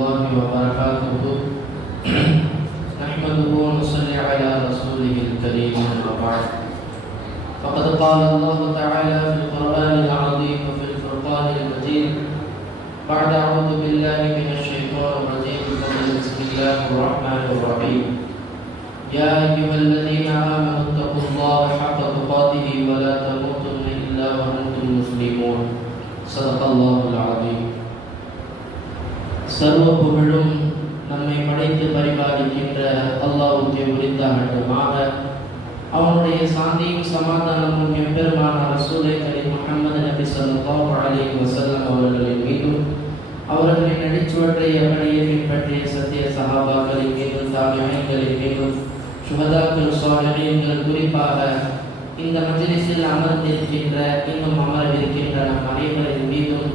الله وبركاته. نحمده ونصلي على رسوله الكريم أما بعد. فقد قال الله تعالى في القرآن العظيم وفي الفرقان المجيد بعد أعوذ بالله من الشيطان الرجيم بسم الله الرحمن الرحيم. يا أيها الذين آمنوا اتقوا الله حق تقاته ولا تموتن إلا وأنتم مسلمون. صدق الله العظيم. சர்வ புகழும் நம்மை படைத்து பரிபாலிக்கின்ற அல்லாஹ்வுக்கே உரித்தாகட்டுமாக. அவனுடைய சாந்தியும் சமாதானமும் எம்பெருமான ரசூலை கரீம் முஹம்மது நபி ஸல்லல்லாஹு அலைஹி வஸல்லம் அவர்களின் மீதும், அவர்களின் நடிச்சுவற்றை அப்படியே பின்பற்றிய சத்திய சஹாபாக்களின் மீதும், தாபிஈன்களின் மீதும், சுஹதாக்கள், ஸாலிஹீன்கள், குறிப்பாக இந்த மஜ்லிஸில் அமர்ந்திருக்கின்ற இன்னும் அமரவிருக்கின்ற நம் அனைவரின் மீதும்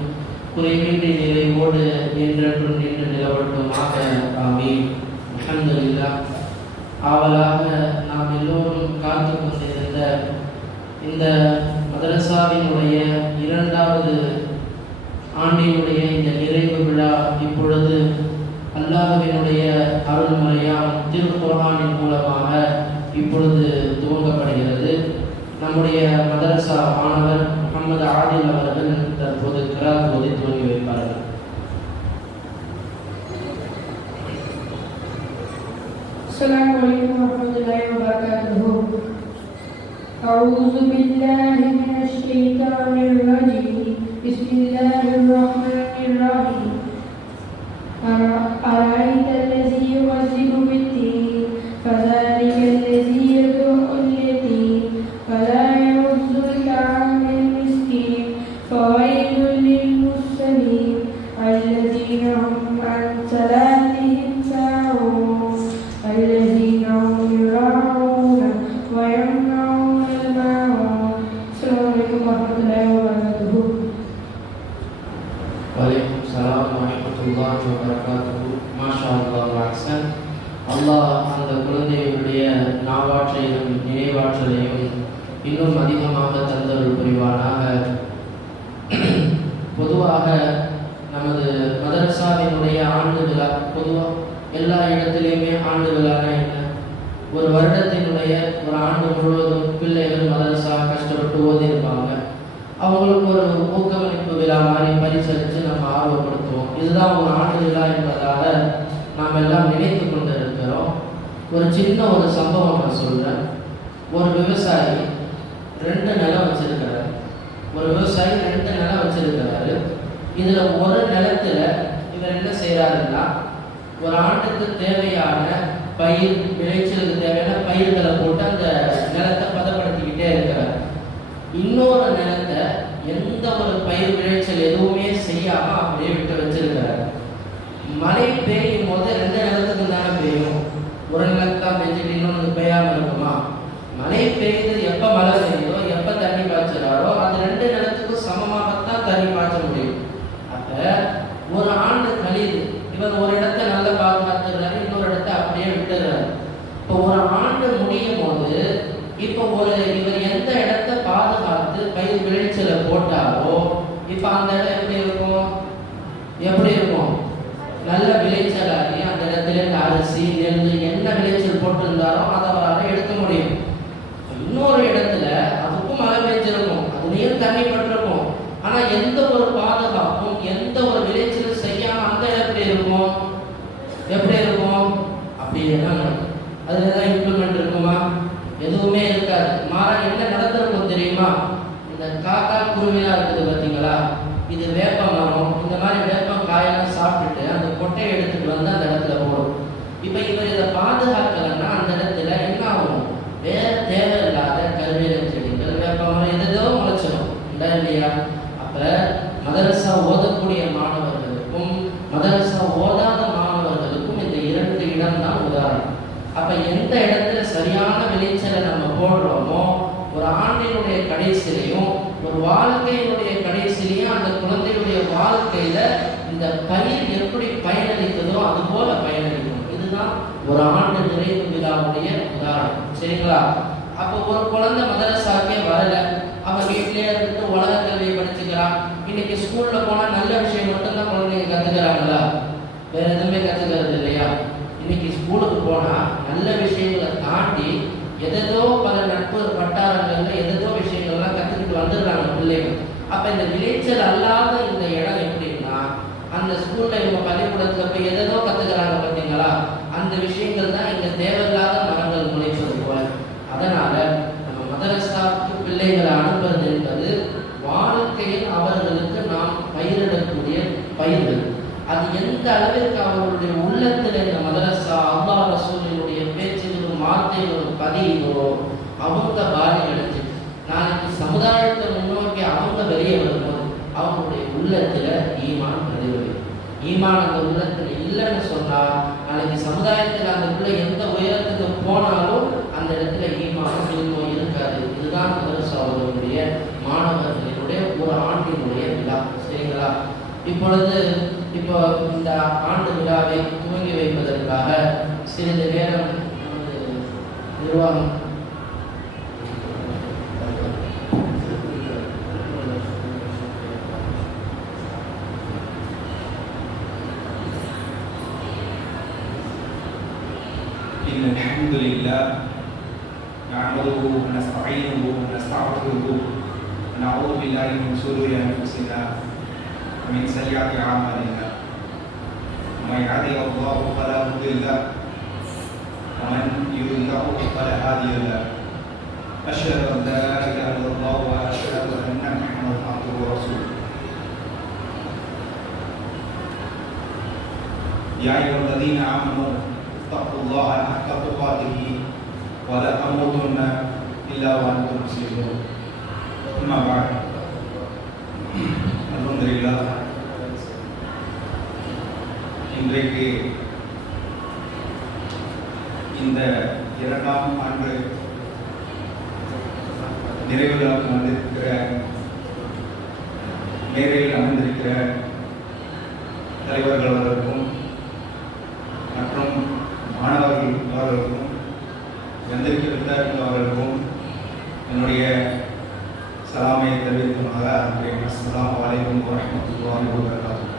குறைவின்றி நிறைவோடு என்றென்றும் நின்று நிலவட்டுமாக. ஆமீன். அல்ஹம்துலில்லாஹ். ஆவலாக நாம் எல்லோரும் காத்து கொண்டிருந்த இந்த மதரசாவினுடைய 2வது ஆண்டினுடைய இந்த நிறைவு விழா இப்பொழுது அல்லாஹ்வினுடைய அருள்முறையாம் திருக்குர்ஆனின் மூலமாக இப்பொழுது துவங்கப்படுகிறது. நம்முடைய மதரசா மாணவர் முகமது ஆதில் அவர்கள் தற்போது கிராத் ஓதி துவங்கி வைப்பார்கள். السلام عليكم ورحمة الله وبركاته. أعوذ بالله من الشيطان الرجيم. بسم الله الرحمن الرحيم. أرأيت الذي يكذب بالدين فذلك الذي يدعو اليتيم ولا يحض على المسكين فويل للمصلين الذين هم عن صلاتهم ساهون الذين هم يراءون ويمنعون الماعون. السلام عليكم ورحمة الله وبركاته. வலைக்கும் ஸலாம் வரஹ்மத்துல்லாஹி வபரகாத்துஹு. மாஷா அல்லாஹ் வஹ்சன். அல்லாஹ் அந்த குழந்தைகளுடைய நாவாற்றலையும் நினைவாற்றலையும் இன்னும் அதிகமாக தந்தருள் புரிவானாக. பொதுவாக நமது மதரசாவினுடைய ஆண்டு விழா, பொதுவாக எல்லா இடத்துலையுமே ஆண்டு விழானா என்ன, ஒரு வருடத்தினுடைய ஒரு ஆண்டு முழுவதும் பிள்ளைகள் மதரசா கஷ்டப்பட்டு ஓதியிருப்பாங்க. அவங்களுக்கு ஒரு ஊக்கமளிப்பு விழா மாதிரி பரிசளித்து நம்ம ஆர்வப்படுத்துவோம். இதுதான் ஒரு ஆண்டு விழா என்பதாக நாம் எல்லாம் நினைத்து கொண்டு இருக்கிறோம். ஒரு சின்ன ஒரு சம்பவம் நான் சொல்கிறேன். ஒரு விவசாயி 2 நிலம் வச்சிருக்கிறாரு. ஒரு விவசாயி 2 நிலம் வச்சிருக்கிறாரு. இதில் ஒரு நிலத்தில் இவர் என்ன செய்கிறாருன்னா, ஒரு ஆண்டுக்கு தேவையான பயிர் விளைச்சலுக்கு தேவையான பயிர்களை போட்டு அந்த நிலத்தை பதப்படுத்திக்கிட்டே இருக்கிறார். இன்னொரு நிலத்தை எந்த ஒரு பயிர் விளைச்சல் எதுவுமே செய்யாமல் அப்படியே விட்டு வச்சிருக்கிறார். மழை பெய்யும் போது 2 நிலத்துக்கு தானே பெய்யும். ஒரு நிலத்தான் பெஞ்சிட்டு இன்னொன்று பெய்யாமல் இருக்குமா? மழை பெய்யுது, எப்போ மழை பெய்யுதோ, எப்போ தண்ணி பாய்ச்சுறாரோ அது 2 நிலத்துக்கும் சமமாகத்தான் தண்ணி பாய்ச்ச முடியும். அப்போ ஒரு ஆண்டு கழியுது, இவர் ஒரு இடத்த நல்லா பாதுகாத்துறாரு, இன்னொரு இடத்த அப்படியே விட்டுறாரு. இப்போ ஒரு ஆண்டு முடியும் போது இப்போ இவர் எந்த இடத்த பாதுகாத்து பயிர் விளைச்சலை போட்டாரோ இப்போ அந்த இடம் எப்படி இருக்கும்? எப்படி இருக்கும்? நல்ல விளைச்சலாகி அந்த இடத்துல அரிசி, நெல் என்ன விளைச்சல் போட்டிருந்தாரோ அதை அவரால் எடுக்க முடியும். இன்னொரு இடத்துல அதுக்கும் மழை பெய்ஞ்சிருக்கும், அதுலேயும் தண்ணி பட்டிருக்கும், ஆனால் எந்த ஒரு பாதுகாப்பும் எந்த ஒரு விளைச்சலும் செய்யாமல் அந்த இடம் எப்படி இருக்கும்? எப்படி இருக்கும்? அப்படியே தான் நடக்கும். அதில் ஏதாவது இம்ப்ளிமெண்ட் இருக்குமா? எதுவுமே இருக்காது. மாறா என்ன நடந்திருக்கும் தெரியுமா? இந்த காக்கா குருவிலாம் இருக்குது பார்த்தீங்களா, இது வேப்ப மரம், இந்த மாதிரி வேப்பம் காயெல்லாம் சாப்பிட்டுட்டு அந்த கொட்டையை எடுத்துட்டு வந்து அந்த இடத்துல போடும். இப்போ இவர் இதை பாதுகாக்கலைன்னா அந்த இடத்துல என்ன ஆகும்? வேற தேவையில்லாத கருவேல செடிகள், வேப்ப மரம் எதோ முளைச்சிடும் இல்லையா? அப்போ மதரசா ஓதக்கூடிய மாணவர்களுக்கும் மதரசா ஓதாத மாணவர்களுக்கும் இந்த 2 இடம் தான் உதாரணம். அப்போ எந்த இடத்துல சரியான விளைச்சலை நம்ம போடுறோமோ, ஒரு ஆண்டினுடைய கடைசியிலையும் ஒரு வாழ்க்கையினுடைய கடைசியிலையும் அந்த குழந்தையுடைய வாழ்க்கையில இந்த பயிர் எப்படி பயனளித்ததோ அது போல பயனளிக்கும். இதுதான் ஒரு ஆண்டு நிறைவு விழாவுடைய உதாரணம். சரிங்களா? அப்போ ஒரு குழந்தை மதரசாக்கே வரல, அவன் வீட்டிலேயே இருந்துட்டு உலக கல்வியை படிச்சுக்கிறான். இன்னைக்கு ஸ்கூல்ல போனால் நல்ல விஷயம் மட்டும்தான் குழந்தைங்க கற்றுக்கிறாங்களா? வேற எதுவுமே கற்றுக்கிறது இல்லையா? இன்னைக்கு ஸ்கூலுக்கு போனால் நல்ல விஷயங்களை தாண்டி எதோ பல நட்பு வட்டாரங்கள்ல எதோ விஷயங்கள்லாம் கற்றுக்கிட்டு வந்துடுறாங்க பிள்ளைகள். அப்போ இந்த விளைச்சல் அல்லாத இந்த இடம் எப்படின்னா, அந்த ஸ்கூலில் இவங்க பள்ளிக்கூடத்தில் போய் எதோ கற்றுக்கிறாங்க பார்த்தீங்களா, அந்த விஷயங்கள் தான் இங்கே தேவையில்லாத மரங்கள் முளைப்பது போல. அதனால் நம்ம மதரசாவுக்கு பிள்ளைகளை அனுப்புறது என்பது வாழ்க்கையில் அவர்களுக்கு நாம் பயிரிடக்கூடிய பயிர்கள். அது எந்த அளவிற்கு அவர்களுடைய உள்ளத்தில் இந்த மதரசா அல்லாஹ் ரசூலினுடைய பேச்சுகளும் வார்த்தைகளும் பதியுதோ அவங்க பாதி அடைஞ்சு நாளைக்கு சமுதாயத்தை முன்னோக்கி அவங்க வெளியே வரும்போது அவங்களுடைய உள்ளத்தில் ஈமான் பிரதிபலிக்கும். ஈமான் அந்த உள்ளத்தில் இல்லைன்னு சொன்னால் நாளைக்கு சமுதாயத்தில் அந்த உள்ள எந்த உயரத்துக்கு போனாலும் அந்த இடத்துல ஈமான் திரும்ப இருக்காது. இதுதான் மதரசா அவர்களுடைய மாணவர்களுடைய ஒரு ஆண்டினுடைய விழா. சரிங்களா? இப்பொழுது இந்த ஆண்டு விழாவை துவங்கி வைப்பதற்காக சிறிது நேரம் நிர்வாகம் الحمد لله نعمده ونستعينه ونستغفره ونعوذ بالله من شرور انفسنا ومن سيئات اعمالنا من يهده الله فلا مضل له ومن يضلل فلا هادي له اشهد ان لا اله الا الله واشهد ان محمدا عبده ورسوله يا ايها الذين امنوا اتقوا الله حق تقاته ولا تموتن الا وانتم مسلمون اما بعد الحمد لله இன்றைக்கு இந்த 2ஆம் ஆண்டு நிறைவு விழாவுக்கு வந்திருக்கிற மேடையில் அமர்ந்திருக்கிற தலைவர்கள் அவர்களுக்கும் மற்றும் மாணவர்கள் அவர்களுக்கும் வந்திருக்கிற விருந்தாளிகள் அவர்களுக்கும் என்னுடைய சலாமை தெரிவித்தமாக அஸ்ஸலாமு அலைக்கும் வரஹ்மத்துல்லாஹி வபரகாத்துஹு.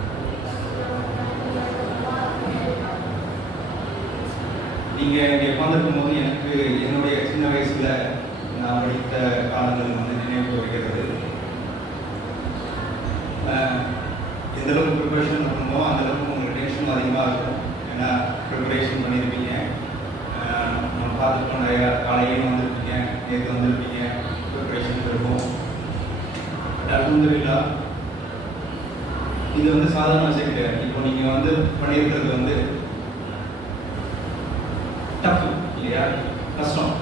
நீங்கள் இங்கே உட்காந்துருக்கும் போது எனக்கு என்னுடைய சின்ன வயசில் நான் படித்த காலங்கள் வந்து நினைவு வைக்கிறது. எந்தளவுக்கு ப்ரிப்பரேஷன் பண்ணணுமோ அந்தளவுக்கு உங்களுக்கு டென்ஷன் அதிகமாக இருக்கும். ஏன்னா ப்ரிப்பரேஷன் பண்ணியிருப்பீங்க, நம்ம பார்த்துருக்கோம், நிறைய காலையும் வந்திருப்பீங்க, நேற்று வந்திருப்பீங்க, ப்ரிப்பரேஷன் இருக்கும். அல்ஹம்துலில்லாஹ் இது வந்து சாதாரண விஷயம் கிடையாது. இப்போ நீங்கள் வந்து பண்ணியிருக்கிறது வந்து டஃப் இல்லையா, கஷ்டம்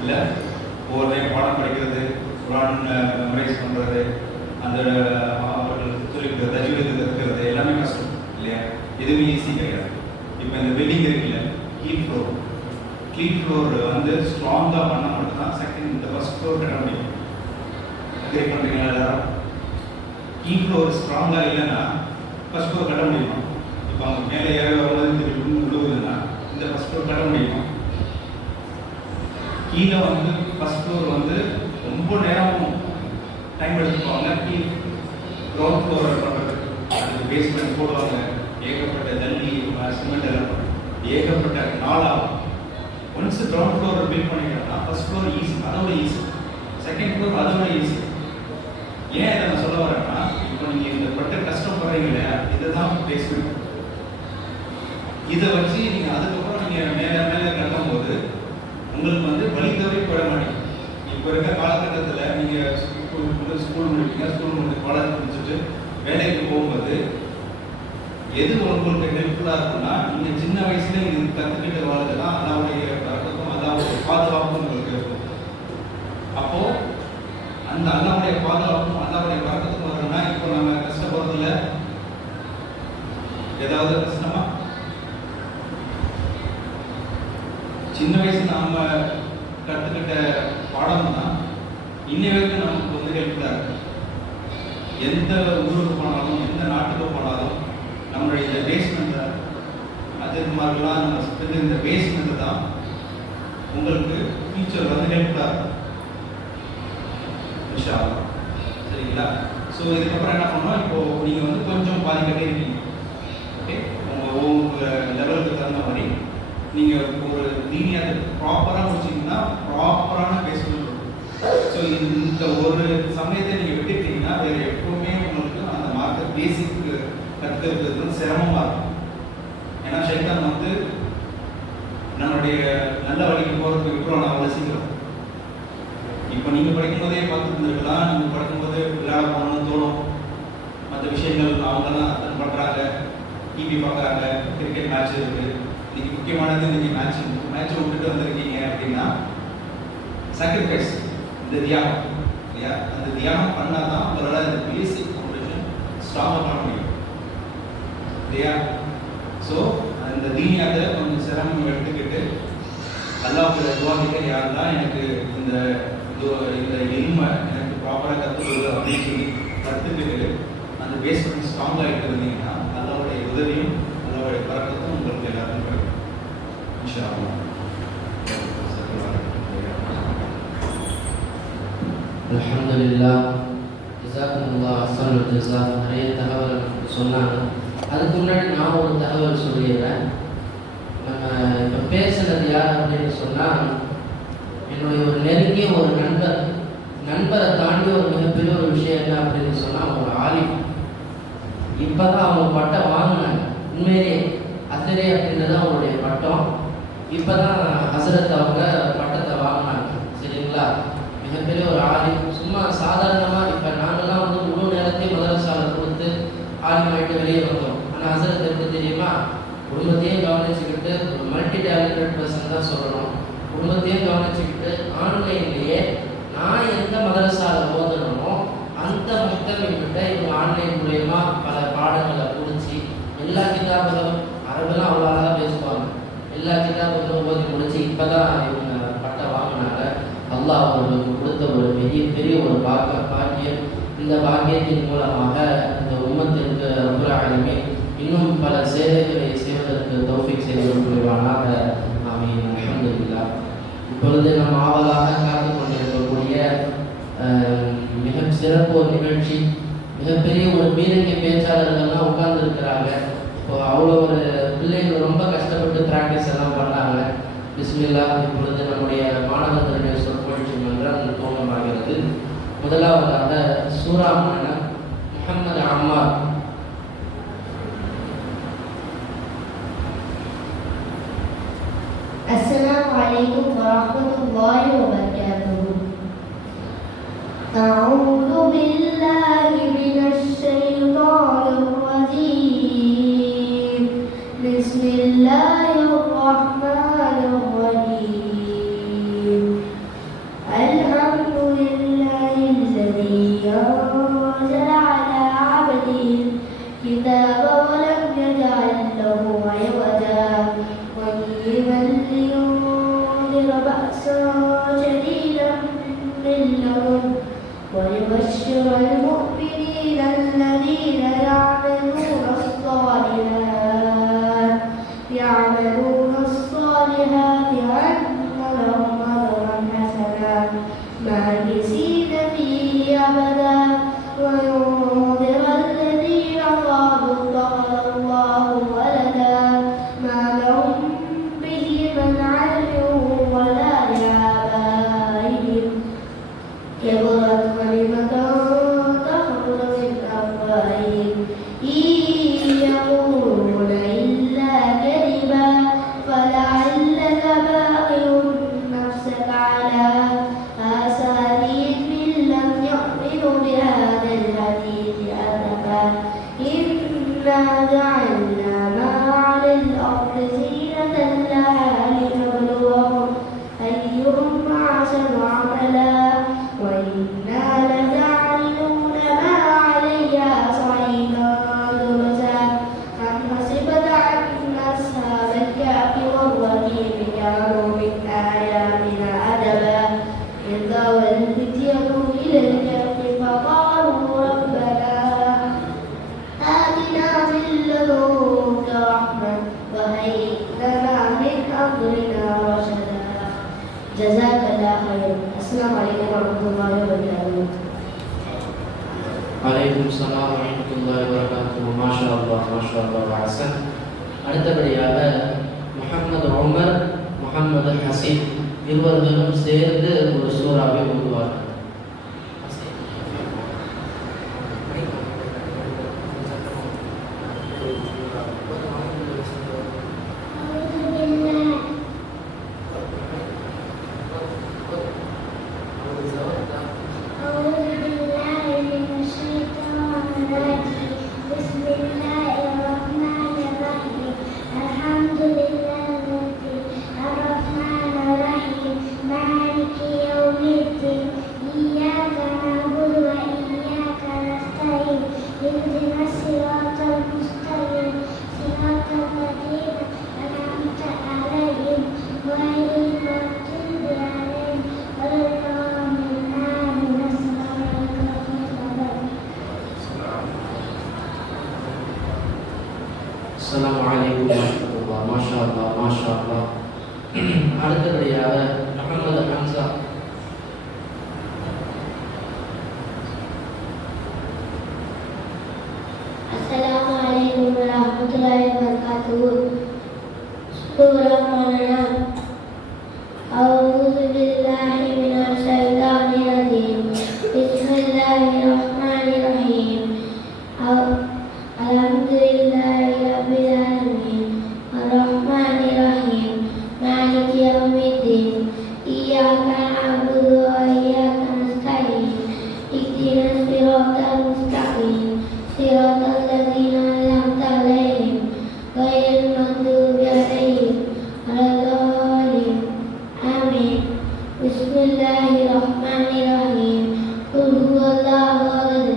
இல்லை. ஒவ்வொரு டைம் பாடம் படிக்கிறது, குரான் மெமரைஸ் பண்ணுறது, அந்த சொல்லிக்கிறது, தஜ்வீது கற்றுக்கிறது எல்லாமே கஷ்டம் இல்லையா, எதுவுமே ஈஸி கிடையாது. இப்போ இந்த பில்டிங் இருக்குல்ல, க்ளீன் ஃப்ளோர் வந்து ஸ்ட்ராங்காக பண்ணால் மட்டும்தான் செகண்ட் இந்த ஃபர்ஸ்ட் ஃப்ளோர் கட்ட முடியும். அக்ரி பண்ணுறீங்களா எல்லாரும்? க்ளீன் ஃப்ளோர் ஸ்ட்ராங்காக இல்லைன்னா ஃபர்ஸ்ட் ஃப்ளோர் கட்ட முடியுமா? இப்போ அவங்க மேலே ஏற வரும்போது விழுவுதுன்னா இந்த ஃபர்ஸ்ட் ஃப்ளோர் கட்ட முடியுமா? கீழே வந்து ஃபர்ஸ்ட் ஃப்ளோர் வந்து ரொம்ப நேரம் டைம் எடுத்துக்குவாங்க. கிரவுண்ட் ஃப்ளோர் பண்ணுறதுக்கு அதுக்கு பேஸ்மெண்ட் போடுவாங்க, ஏகப்பட்ட தண்ணி சிமெண்ட் எல்லாம் ஏகப்பட்ட நாளாகும். ஒன்ஸ் கிரவுண்ட் ஃப்ளோர் பில்ட் பண்ணிட்டோம்னா ஃபர்ஸ்ட் ஃப்ளோர் ஈஸி, அதோட ஈஸி. செகண்ட் ஃப்ளோர் அதோட ஈஸி. ஏன் இதை நான் சொல்ல வரேன்னா, இப்போ நீங்கள் இந்த பட்ட கஷ்டப்படுறீங்க இல்லையா, இதுதான் பேஸ்மெண்ட். இதை வச்சு நீங்கள் அதுக்கப்புறம் நீங்கள் மேலே மேலே கட்டும்போது உங்களுக்கு வந்து வழி தவறி போட மாட்டீங்க. இப்போ இருக்க காலகட்டத்தில் நீங்கள் ஸ்கூல் முடிப்பீங்க, ஸ்கூல் முடிச்சு காலேஜ் முடிச்சுட்டு வேலைக்கு போகும்போது எது உங்களுக்கு ஹெல்ப்ஃபுல்லாக இருக்குன்னா, நீங்கள் சின்ன வயசுல இது கற்றுக்கிட்ட வாழ்க்கை அல்லாவுடைய பறக்கத்தும் அல்லாவுடைய பாதுகாப்பும் உங்களுக்கு இருக்கும். அப்போது அந்த அல்லாவுடைய பாதுகாப்பும் அல்லாவுடைய பறக்கத்தும் வரணும்னா இப்போ நம்ம கஷ்டப்படுறதில்ல, ஏதாவது கஷ்டமா? சின்ன வயசு நம்ம கற்றுக்கிட்ட பாடம் தான் இன்னை வரைக்கும் நமக்கு வந்து ஹெல்ப்ஃபுல்லாக இருக்கு. எந்த ஊருக்கு போனாலும் எந்த நாட்டுக்கு போனாலும் நம்மளுடைய இந்த பேஸ்மெண்ட்டை அது மாதிரிலாம் நம்ம சொல்றது இந்த பேஸ்மெண்ட்டு தான் உங்களுக்கு ஃபியூச்சர் வந்து ஹெல்ப்ஃபுல்லாக இருக்கும் இன்ஷா அல்லாஹ். சரிங்களா? ஸோ இதுக்கப்புறம் என்ன பண்ணோம், இப்போது நீங்கள் வந்து கொஞ்சம் பாதி கட்டியிருக்கீங்க. ஓகே, நீங்கள் ஒரு தீனியை ப்ராப்பராக முடிச்சிங்கன்னா ப்ராப்பரான பேசணும். ஸோ இந்த ஒரு சமயத்தை நீங்கள் விட்டுட்டீங்கன்னா வேறு எப்பவுமே உங்களுக்கு அந்த மார்க்கெட் பேசிக் கற்றுக்கிறது சிரமமாக இருக்கும். ஏன்னா ஷைத்தான் வந்து நம்மளுடைய நல்ல வழிக்கு போகிறதுக்கு விட்டுருவோம் நான் அவ்வளோ சீக்கிரம். இப்போ நீங்கள் படிக்கும்போதே பார்த்துட்டு இருந்திருக்கலாம், நீங்கள் படிக்கும்போதே விளையாட போகணும்னு தோணும். மற்ற விஷயங்கள் அவங்கெல்லாம் அட்டன் பண்ணுறாங்க, டிவி பார்க்குறாங்க, கிரிக்கெட் மேட்ச் இருக்குது. இன்னைக்கு முக்கியமானது நீங்கள் மேட்ச் விட்டுட்டு வந்திருக்கீங்க அப்படின்னா சாக்ரிஃபைஸ், இந்த தியாகம் இல்லையா? அந்த தியாகம் பண்ணால் தான் உங்களால் இந்த பேசிக் ஃபவுண்டேஷன் ஸ்ட்ராங்காக பண்ண முடியும் இல்லையா? ஸோ அந்த தீனியாத்தை கொஞ்சம் சிரமம் எடுத்துக்கிட்டு அல்லாஹ்வுடைய துவாக்கிட்ட யாரெல்லாம் எனக்கு இந்த எளிமை எனக்கு ப்ராப்பராக கற்றுக்கொள்ளு அப்படின்னு சொல்லி கற்றுக்கிட்டு அந்த பேஸ்மெண்ட் ஸ்ட்ராங் ஆகிட்டு இருந்தீங்கன்னா அல்லாஹ்வுடைய உதவியும் அல்லாஹ்வுடைய பரக்கத்தும் உங்களுக்கு எல்லாருக்கும் கிடைக்கும். இன்ஷா அல்லாஹ். அல்ஹம்துலில்லாஹ், ஜஸாக்குமுல்லாஹ் அஹ்ஸனல் ஜஸா. நிறைய தகவல் சொன்னாங்க. அதுக்கு முன்னாடி நான் ஒரு தகவல் சொல்லிடுறேன். நம்ம இப்போ பேசுனது யார் அப்படின்னு சொன்னால், என்னுடைய ஒரு நெருங்கிய ஒரு நண்பரை தாண்டி ஒரு மிகப்பெரிய ஒரு விஷயம் என்ன அப்படின்னு சொன்னால், ஒரு ஆலிம். இப்போ தான் அவங்க பட்டம் வாங்கினாங்க. உண்மையிலே அசரே அப்படின்றது அவங்களுடைய பட்டம். இப்போ தான் ஹசரத் அவங்க பட்டத்தை வாங்கினாங்க. சரிங்களா? மிகப்பெரிய ஒரு ஆலிம். சும்மா சாதாரணமாக இப்போ நாங்கள்லாம் வந்து முழு நேரத்தையும் மதரசாவில் கொடுத்து ஆலிமாயிட்டு வெளியே வந்தோம். ஆனால் ஹசரத் எப்படி தெரியுமா, குடும்பத்தையும் கவனிச்சுக்கிட்டு ஒரு மல்டி டேலண்டட் பர்சன் தான் சொல்லணும். குடும்பத்தையும் கவனிச்சுக்கிட்டு ஆன்லைன்லேயே நான் எந்த மதரசாவில் ஓதணுமோ அந்த மக்கள்கிட்ட இவங்க ஆன்லைன் மூலயமா பல பாடங்களை குறித்து எல்லா கிதாபுகளும் அரபெல்லாம் அவ்வளோ அழகாக பேசுவாங்க. எல்லா கிதாபுகளும் ஓதி முடிச்சு இப்போ தான் இவங்க பட்டம் வாங்கினாங்க. அல்லாஹ் அவர்களுக்கு கொடுத்த ஒரு பெரிய ஒரு பாக்கியம். இந்த பாக்கியத்தின் மூலமாக இந்த உம்மத்திற்கு ரப்புல் ஆலமீன் இன்னும் பல சேவைகளை செய்வதற்கு தௌஃபீக் செய்து புரிவானாக. ஆமீன். அல்ஹம்துலில்லாஹ். இப்பொழுது நாம் ஆவலாக காத்து கொண்டிருக்கக்கூடிய மிக சிறப்பு ஒரு நிகழ்ச்சி. மிகப்பெரிய ஒரு பீரங்கி பேச்சாளர்கள்லாம் உட்கார்ந்துருக்கிறாங்க. இப்போ அவ்வளோ ஒரு பிள்ளைகள் ரொம்ப கஷ்டப்பட்டு ப்ராக்டிஸ் எல்லாம் பண்ணாங்க. பிஸ்மில்லாஹ். இப்பொழுது நம்முடைய மாணவர்களுடைய சொற்பொழிவு மன்றம் துவங்கமாகிறது. முதலாவதாக சூரா மன்னன் முஹம்மது அம்மார். السلام عليكم ورحمة الله وبركاته. أعوذ بالله من الشيطان الرجيم. بسم الله الرحمن الرحيم. الحمد لله الذي أنزل على عبده الكتاب ولم يجعل له عوجا قيما لينذر بأسا شديدا من لدنه ويبشر المؤمنين الذين يعملون الصالحات أن لهم أجرا حسنا ماكثين فيه أبدا وينذر الذين قالوا اتخذ الله ولدا ما لهم به من علم ولا لآبائهم كبرت كلمة تخرج من أفواههم إن يقولون إلا كذبا فلعلك باخع نفسك على آثارهم إن لم يؤمنوا بهذا الحديث أسفا إنا جعلنا ما على الأرض زينة لها لنبلوهم أيهم أحسن عملا وإنا لجاعلون ما عليها صعيدا جرزا أم حسبت أن أصحاب الكهف والرقيم كانوا من آياتنا عجبا إذ أوى الفتية إلى الكهف فقالوا ربنا آتنا من لدنك رحمة وهيئ لنا من أمرنا رشدا. جزاك الله خير. السلام عليكم ورحمة الله وبركاته. வலைக்கும் ஸலாம் வரஹ்மத்துல்லாஹி வபரகாத்துஹு. மாஷா அல்லாஹ், மாஷா அல்லாஹ். ஹசன். அடுத்தபடியாக முஹம்மது உமர், முஹம்மது ஹசீப் இருவர்களும் சேர்ந்து ஒரு சூறாவை ஓதுவார்கள். அஸ்ஸலாமு அலைக்கும் வரஹ்மத்துல்லாஹ். மாஷா அல்லாஹ், மாஷா அல்லாஹ். அடுத்தபடியாக முஹம்மது ஹம்சா. அஸ்ஸலாமு அலைக்கும் வரஹ்மத்துல்லாஹி வபரகாத்துஹு. சூரா மரியம். அஊது பில்லாஹி மினஷ் ஷைத்தானிர் ரஜீம். பிஸ்மில்லாஹிர் ரஹ்மானிர் ரஹீம். அல்ஹம்துலில்லாஹி ரப்பில் ஆலமீன். அர்-ரஹ்மானிர் ரஹீம். மாலிகி யௌமிddin. இய்யாக நஅபுது வ இய்யாக நஸ்தஈன். இஹ்தினஸ் ஸிராத்தல் முஸ்தகீம். ஸிராத்தல் லஸீனா அன்'அம்த அலைஹிம் கய்ரில் மக்தூபி அலைஹிம் வலضالين. ஆமீன். பிஸ்மில்லாஹிர் ரஹ்மானிர் ரஹீம். குல் ஹுவல்லாஹு அஹத்.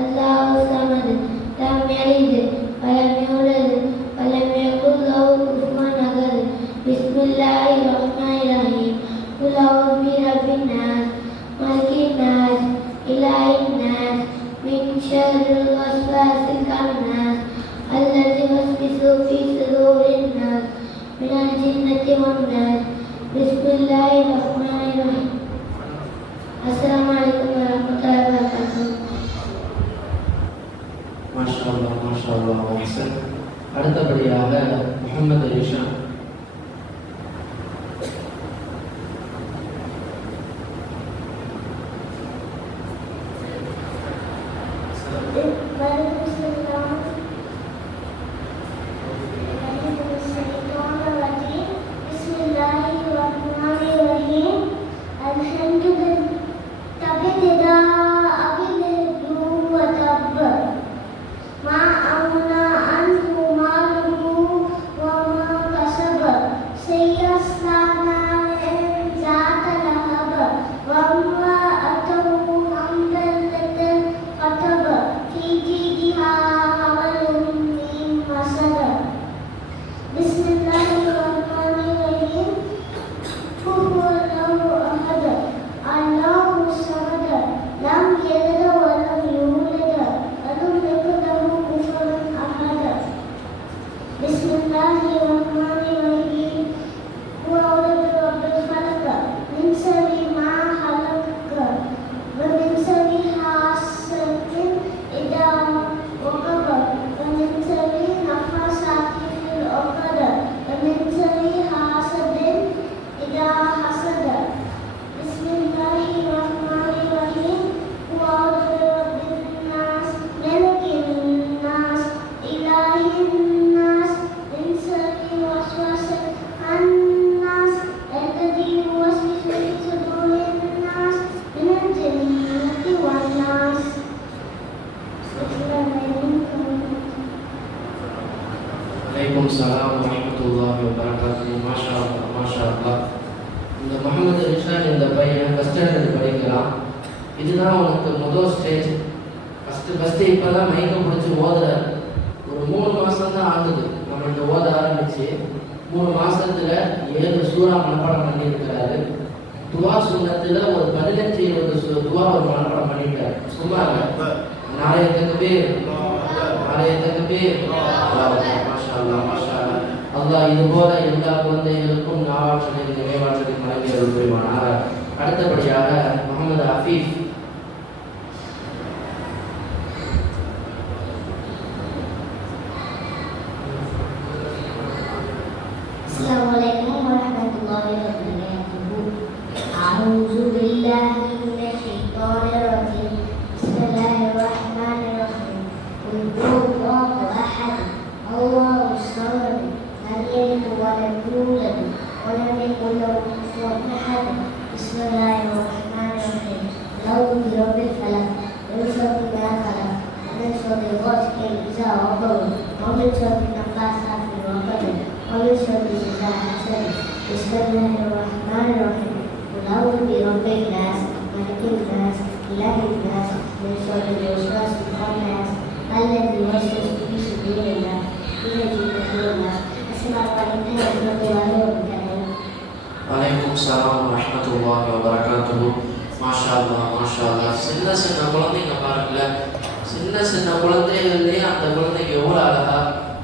அல்லாஹு ஸமத். லம் யலித் வலம் யூலத் வலம் யகுல் லஹு குஃபுவன் அஹத். பிஸ்மில்லாஹிர் ரஹ்மானிர் ரஹீம். குல் அஊது பிரப்பின் நாஸ் மலிகின் நாஸ் இலாஹின் நாஸ் மின் ஷர்ரில் வஸ்வாஸில் கன்னாஸ் அல்லதி யுவஸ்விஸு ஃபீ சுதூரின் நாஸ் மினல் ஜின்னத்தி வன் நாஸ். பிஸ்மில்லாஹிர் ரஹ்மானிர் ரஹீம். அஸ்ஸலாமு அலைக்கும் வரஹ்மத்துல்லாஹி வபரகாத்துஹு. மாஷா அல்லாஹ், மாஷா அல்லாஹ். அஹ்சன். அடுத்தபடியாக முஹம்மது ரிஷான். அலைக்கும் ஸலாம் வரஹ்மத்துல்லாஹி வபரகாத்துஹு. மாஷா அல்லாஹ், மாஷா அல்லாஹ். இந்த முஹம்மது ரிஷான் இந்த பையன் ஃபஸ்ட் ஸ்டாண்டர்ட் படிக்கிறான். இதுதான் உனக்கு முதல் ஸ்டேஜ். ஃபஸ்ட்டு இப்போ தான் மயக்கம் பிடிச்சி ஓதுறாரு. ஒரு 3 மாதம் தான் ஆகுது நம்ம இந்த ஓத ஆரம்பிச்சு. 3 மாதத்தில் 7 சூறா மனப்பாடம் பண்ணியிருக்கிறாரு. துவா சுன்னத்தில் ஒரு 15-20 துவா ஒரு மனப்பாடம் பண்ணிட்டாரு. சும்மா நாளைய தக்பீர், நாளைய தக்பீர். மாஷா அல்லாஹ், மாஷா அல்லாஹ். அல்லாஹ் இதுபோல எல்லா குழந்தைகளுக்கும் நாவாற்றலின் நினைவாற்றலின் மனைவியர்கள் புரிவானார். அடுத்தபடியாக முகமது அஃபீஃப். அஸ்ஸலாமு الله وبركاته. أعوذ بالله من الشيطان الرجيم. بسم الله الرحمن الرحيم. قل هو الله أحد الله الصمد لم يلد ولم يولد ولم يكن له كفوا أحد. بسم الله الرحمن الرحيم. أعوذ برب الفلق من شر ما خلق ومن شر غاسق إذا وقب ومن شر النفاثات في العقد ومن شر حاسد. بسم الله الرحمن الرحيم. أعوذ برب الناس ملك الناس إله الناس من شر الوسواس الخناس الذي يوسوس في صدور الناس من الجنة والناس. السلام عليكم ورحمة الله وبركاته. வலைக்கும் வரஹ்மத்துல்லாஹி வபரகாத்துஹு. மாஷா அல்லாஹ் மாஷா அல்லாஹ். சின்ன சின்ன குழந்தைங்க பாருங்களேன், சின்ன சின்ன குழந்தைகள்லேயே அந்த குழந்தைங்க எவ்வளோ அழகா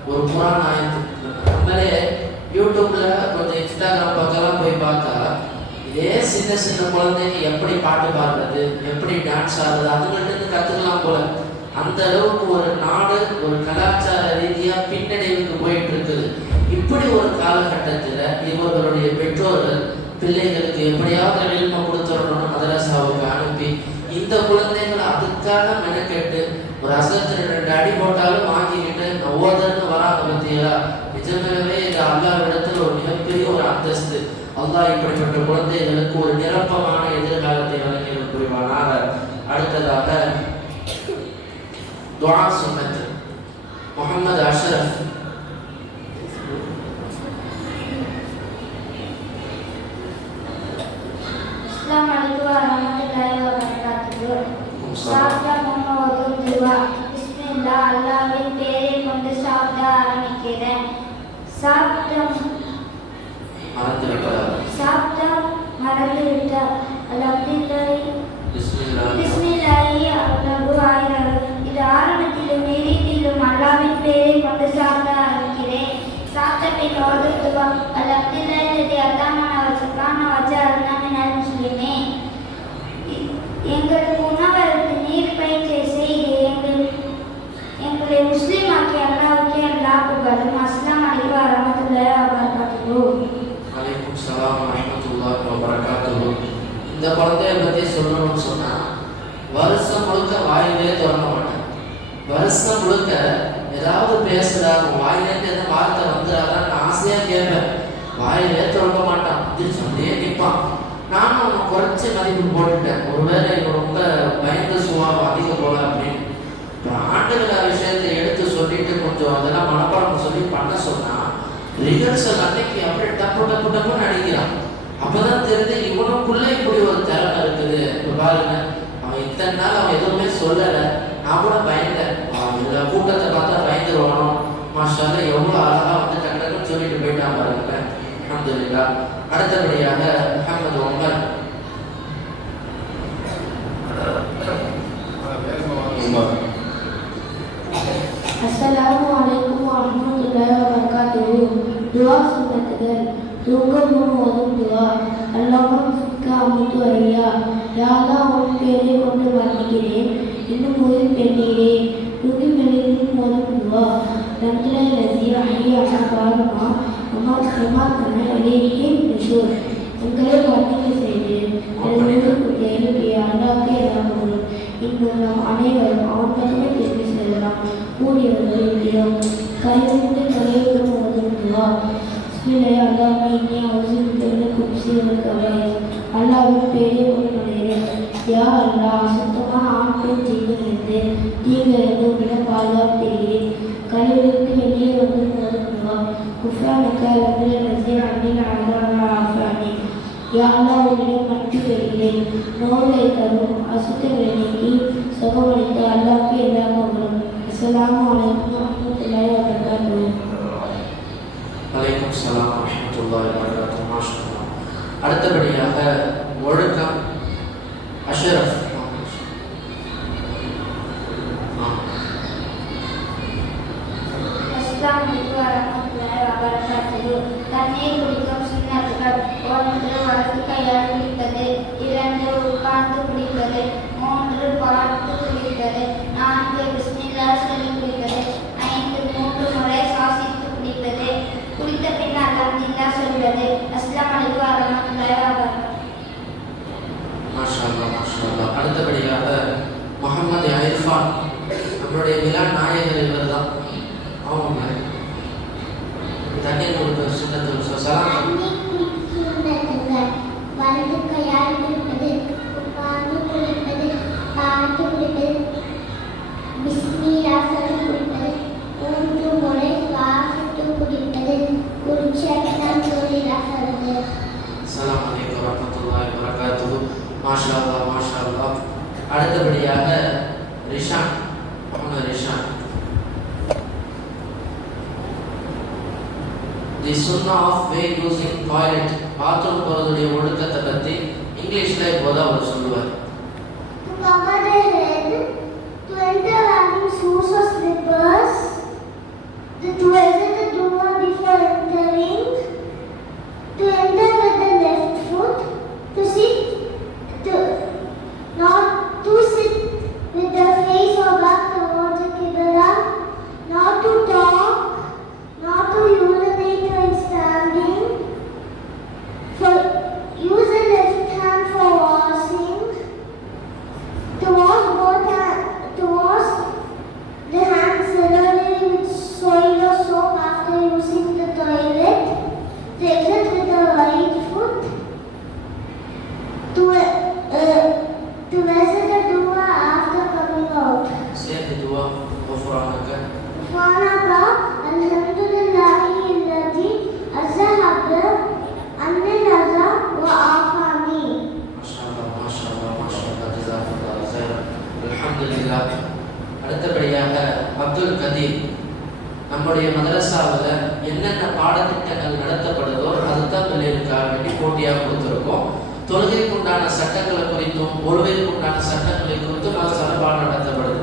ஒரு குர்ஆன் ஆயத்து. நம்மளே யூடியூப்ல கொஞ்சம் இன்ஸ்டாகிராம் பக்கம்லாம் போய் பார்த்தா இதே சின்ன சின்ன குழந்தைங்க எப்படி பாட்டு பாடுறது, எப்படி டான்ஸ் ஆடுறது, அதுங்கள்ட்ட கற்றுக்கலாம் போல. அந்த அளவுக்கு ஒரு நாடு ஒரு கலாச்சார ரீதியாக பின்னடைவுக்கு போயிட்டு இருக்குது. இப்படி ஒரு காலகட்டத்தில் இவர்களுடைய பெற்றோர்கள் பிள்ளைகளுக்கு எப்படியாவது எளிமை கொடுத்துடணும்னு மதரசாவுக்கு அனுப்பி இந்த குழந்தைகளை அதுக்காக மெனக்கெட்டு ஒரு அசத்தில் 2 அடி போட்டாலும் வாங்கிக்கிட்டு ஓதன்னு வராங்க பத்தியா. நிஜமாகவே இந்த அல்லாஹ்விடத்தில் ஒரு மிகப்பெரிய ஒரு அந்தஸ்து. அல்லாஹ் இப்படிப்பட்ட குழந்தைகளுக்கு ஒரு நிரப்பமான எதிர்காலத்தை வழங்கி புரிவானாக. அடுத்ததாக துஆ சுன்னத் Muhammad Ashraf. Assalamualaikum warahmatullahi wabarakatuh. சாப்பிட்டா முன்னோதும் துவா. பிஸ்மில்லா அல்லாஹ்வின் பெயரை கொண்டு சாப்பிட ஆரம்பிக்கிறேன். சாப்பிட்டா மறந்துவிட்டா பிஸ்மில்லாஹி அல்லாஹு ஆயிரம். இது ஆரம்பத்திலும் இறுதியிலும் அல்லாஹ்வின் பெயரை கொண்டு சாப்பிட ஆரம்பிக்கிறேன். சாப்பிட்ட பின் ஓதும் துவா. அல்ஹம்துலில்லாஹி அல்லாஹ்மான வஜ்கான வஜ்அல்னா மினல் முஸ்லிமீன். எங்களுக்கு உணவருக்கு நீர் பயிற்சி செய்து எங்களை முஸ்லீம் ஆக்கி அல்லாஹ்வுக்கே அல்லாஹ் புகழும். அஸ்ஸலாமு அலைக்கும் வரஹ்மத்துல்லாஹி வபரகாத்துஹு. வலைக்கும் ஸலாம் வரஹ்மத்துல்லாஹி வபரகாத்துஹு. இந்த குழந்தைய பற்றி சொல்லணும்னு சொன்னால் வருஷம் முழுக்க வாயிலே திறக்க மாட்டேன். வருஷம் முழுக்க ஏதாவது பேசுகிறாங்க, வாயிலேருந்து எதாவது வார்த்தை வந்துடாதான்னு ஆசையாக கேட்பேன். வாயிலே திறக்க மாட்டான், திருச்சி அப்படியே நிற்பான். நானும் அவனை குறைச்சி மதிப்பு போட்டுட்டேன். ஒருவேளை இவன் ரொம்ப பயந்த சுபாவம் அதிகம் போல அப்படின்னு. இப்போ ஆண்டுகள விஷயத்தை எடுத்து சொல்லிட்டு கொஞ்சம் அதெல்லாம் மனப்பாடம் சொல்லி பண்ண சொன்னால் ரிஹர்சல் அன்னைக்கு அப்படியே டப்பு டப்பு டப்புன்னு அடிக்கிறான். அப்போதான் தெரிஞ்சு இவனுக்குள்ளே இப்படி ஒரு திறமை இருக்குது. இப்போ பாருங்க, அவன் இத்தனை நாள் அவன் எதுவுமே சொல்லலை. நான் கூட பயந்தேன், இந்த கூட்டத்தை பார்த்தா பயந்துருவானோ. மாஷால எவ்வளோ அழகாக வந்து டக்குன்னு சொல்லிட்டு போயிட்டான் பாருங்க. அல்ஹம்துலில்லாஹ். அடுத்தபடியாக முஹம்மது உமர். அஸ்ஸலாமு அலைக்கும் வரஹ்மத்துல்லாஹி வபரகாத்துஹு. துஆ சுன்னத்துகள். தூங்கும் முன் ஓதும் துஆ. அல்லாஹும் ஃபிக்கா அமுது ஐயா. யா அல்லாஹ் உன் பெயரை கொண்டு வர்ணிக்கிறேன், இன்னும் உயிர் பெற்றீரேன். தூங்கி மெலிந்தும் ஓதும் துஆ. ரம்ஜிலை லஸீ அஹ்யா பாருமா அமாக்கன இலைஹி நுஷூர். உங்களை வர்ணிக்க செய்து எழுதுக்கு எழுதிய அல்லாஹ்வுக்கே எல்லா புகழும். இன்னும் நாம் அனைவரும் அவன் பக்கமே திரும்பி செல்லலாம். கூடியவர்கள் இருக்கிறோம். கரைவிட்டு கரையுடன் ஓதும் துஆ. பிஸ்மில்லாஹி அல்லாஹும்ம இன்னி அஊஸுபிக மினல் குப்ஸி வல் கபாயிஸ். அல்லாஹ்வின் பெயரை கொண்டு நுழைகிறேன். யா அல்லாஹ், சுத்தமான ஆண் பெண் தீங்கிலிருந்து தீங்கிலிருந்து உன்னிடம் பாதுகாப்பு பெறுகிறேன். கழிவுக்கு வெளியே வந்து ஓதும் துஆ. குஃப்ரானக ரப்பில் லஸீ அன்னில் அஸாப ஆஃபானி. யா அல்லாஹ், உன்னிடம் மன்னிப்பு பெறுகிறேன். நோயை தரும் அசுத்தங்களை நீக்கி சுகமளித்த அல்லாஹ்வுக்கு எல்லா புகழும். அஸ்ஸலாமு அலைக்கும் வரஹ்மத்துல்லாஹி வபரகாத்துஹு. வலைக்கும் ஸலாம் வரஹ்மத்துல்லாஹி வபரகாத்துஹு. மாஷா அல்லாஹ். அடுத்தபடியாக ஒழுக்கம் அஷ்ரஃப். அஸ்ஸலாமு அலைக்கும் வரஹ்மத்துல்லாஹி வபரகாத்துஹு. தண்ணீர் குடிக்கும் சுன்னத்துகள். 1 வலது கையால் குடிப்பது, 2 உட்கார்ந்து குடிப்பது, 3 பார்த்து குடிப்பது, 4 பிஸ்மில்லாஹ் சொல்லி குடிப்பது, 5 3 முறை சுவாசித்து குடிப்பது, குடித்த பின் அல்ஹம்துலில்லாஹ் சொல்வது. அஸ்ஸலாமு அலைக்கும் அடுத்தபடியாக முகமது ஐர்ஃபான், நம்மளுடைய விழா நாயகர் இவர் தான். அவங்க தண்ணீர் கொடுக்க சுண்ணத்து சலாம். வலது கையால் குடிப்பது, உட்கார்ந்து குடிப்பது, பார்த்து குடிப்பது, பிஸ்மில்லாஹ் சொல்லி குடிப்பது, 3 முறை சுவாசித்து குடிப்பது, குடிச்சதான் சொல்லிடாகிறது. அஸ்ஸலாமு அலைக்கும் வரஹ்மத்துல்லாஹி வபரகாத்துஹு. மாஷா அல்லாஹ், மாஷா அல்லாஹ். அடுத்தபடியாக ரிஷான், முகமது ரிஷான். தி சுன்னா of way using toilet, bathroom போகிறதுடைய ஒழுக்கத்தை பற்றி இங்கிலீஷில் இப்போதான் அவர் சொல்லுவார். To cover the head, to enter wearing shoes or slippers, to exit the door before entering, to enter with the left foot, to sit, not to sit with the face or back towards the Qibla, not to talk, not to urinate while standing, use the left hand for washing, to wash the hands thoroughly with soil or soap after using the toilet, to exit with the right foot, to exit the door after coming out. சேர்த்து துவா غفرانك. غفرانك الحمدلله الذي أذهب عني الأذى وعافاني. மாஷா அல்லாஹ், ஜஸாக்கல்லாஹு கைரன். அல்ஹம்துலில்லாஹ். அடுத்தபடியாக அப்துல் கதீர், நம்முடைய மதரசாவில் என்னென்ன பாடத்திட்டங்கள் நடத்தப்படுதோ அதுதான் பிள்ளைகளுக்காக வேண்டி போட்டியாக கொடுத்துருக்கோம். தொழுகைக்குண்டான சட்டங்களை குறித்தும் ஒழுவைக்குண்டான சட்டங்களை குறித்தும் மதரசால பாடம் நடத்தப்படுது.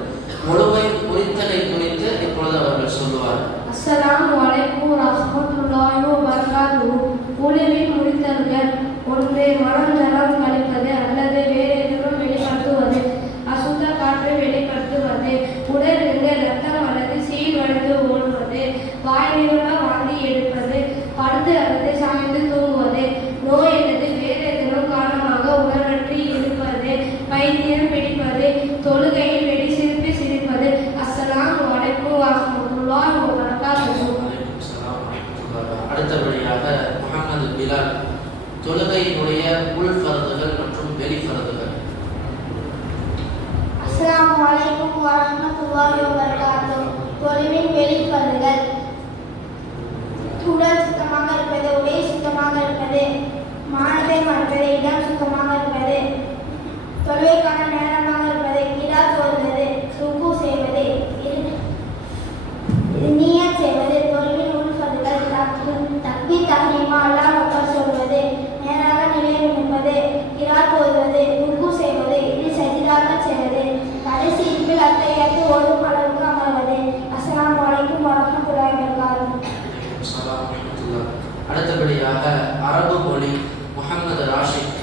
ஒழுவை குறித்தலை குறித்து இப்பொழுது அவர்கள் சொல்லுவார். அஸ்ஸலாமு அலைக்கும் வரஹ்மத்துல்லாஹி வபரகாத்துஹு. ஒழுவில் முடித்தல்கள்: 1. மனஞ்சலம் கழிப்பது அல்லது வேறு எதுவும் வெளிப்படுத்துவது, அசுத்த காற்றை வெளிப்படுத்துவது, உடலிருந்து இரத்தம் அல்லது சீல் வடிந்து ஓடுவது, வாய் நிறைய வாந்தி எடுப்பது, படுத்து அல்லது சாய்ந்து தூங்குவது, நோய் அல்லது வேறு எதுவும் காரணமாக உணர்வற்றி இருப்பது, பைத்தியம் பிடிப்பது, தொழுகையில் வெடி சிரிப்பு சிரிப்பது. அஸ்ஸலாமு அலைக்கும் வரஹ்மத்துல்லாஹி வபரகாத்துஹு. அடுத்தபடியாக முகமது பிலால், தொழுகையினுடைய உள் ஃபர்துகள் மற்றும் வெளி ஃபர்துகள். அஸ்ஸலாமு அலைக்கும் வரஹ்மத்துல்லாஹி வபரகாத்துஹு. தொழுவின் வெளிப்பதுகள்: உடல் சுத்தமாக இருப்பது, உடை சுத்தமாக இருப்பது, மானத்தை மறைப்பது, இடம் சுத்தமாக இருப்பது, தொழுகைக்கான நேரமாக இருப்பது, கிராத் ஓதுவது, ருக்கு செய்வது, நியத் செய்வது. தொழுவின் உள்பதுகள்: தக்பீர் தஹ்ரீமா, அல்லாஹ் அக்பர் சொல்வது, நேராக நிலையில் நிற்பது, கிராத் ஓதுவது, ருக்கு செய்வது, இது சஜிதாக செய்வது, கடைசி இருப்பில் அத்தையாத்து ஓடும் அளவுக்கு அமர்வது. அஸ்ஸலாமு அலைக்கும் வரஹ்மத்துல்லாஹி வபரகாத்துஹு. அடுத்தபடியாக அரபு மொழி முகமது ராஷித்.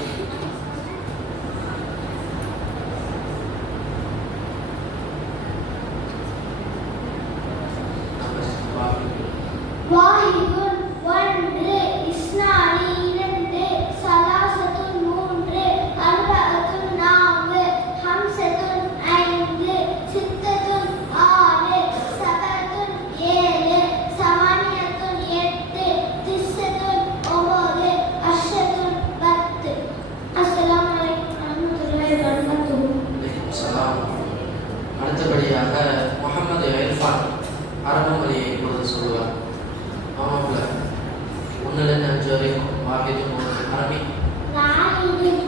வாஹிதுன் 1, இஸ்னானி 2, சலாசத்துன் 3, அர்பஅத்துன் 4, ஹம்சத்துன் 5, சித்தத்துன் 6, சபஅத்துன் 7, சமானியத்துன் 8, திஸ்ஸத்துன் 9, அஷ்ஷத்துன் 10. அஸ்ஸலாமு அலைக்கும் வரஹ்மத்துல்லாஹி வபரகாத்துஹு. அடுத்தபடியாக முகமது ஐர்ஃபான் அரபு மொழியை இப்பொழுது சொல்லுவார். ஆமாம்ல 1 வரைக்கும் வாஹிது அரபி. வாஹிதுன்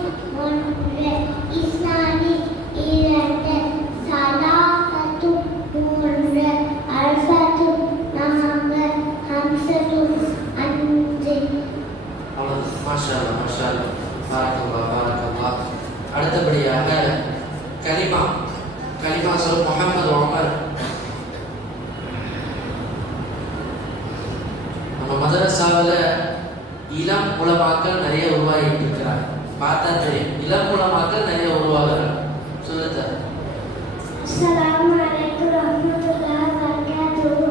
1, இஸ்னானி 2, சலாசத்துன் 3, அர்பஅத்துன் 4, ஹம்சத்துன் 5. அவ்வளவு. மாஷா அல்லாஹ், மாஷா அல்லாஹ். பாரக்கல்லாஹ், பாரக்கல்லாஹ். அடுத்தபடியாக கலிமா சொல் முகமது உமர். நம்ம மதரசாவில் இளம் உலமாக்கள் நிறைய உருவாகிட்டு இருக்கிறாங்க. பார்த்தா தெரியும், இளம் உலமாக்கள் நிறைய உருவாகிறாங்க. சொல்லுங்க. அஸ்ஸலாமு அலைக்கும் வரஹ்மத்துல்லாஹி வபரகாத்துஹு.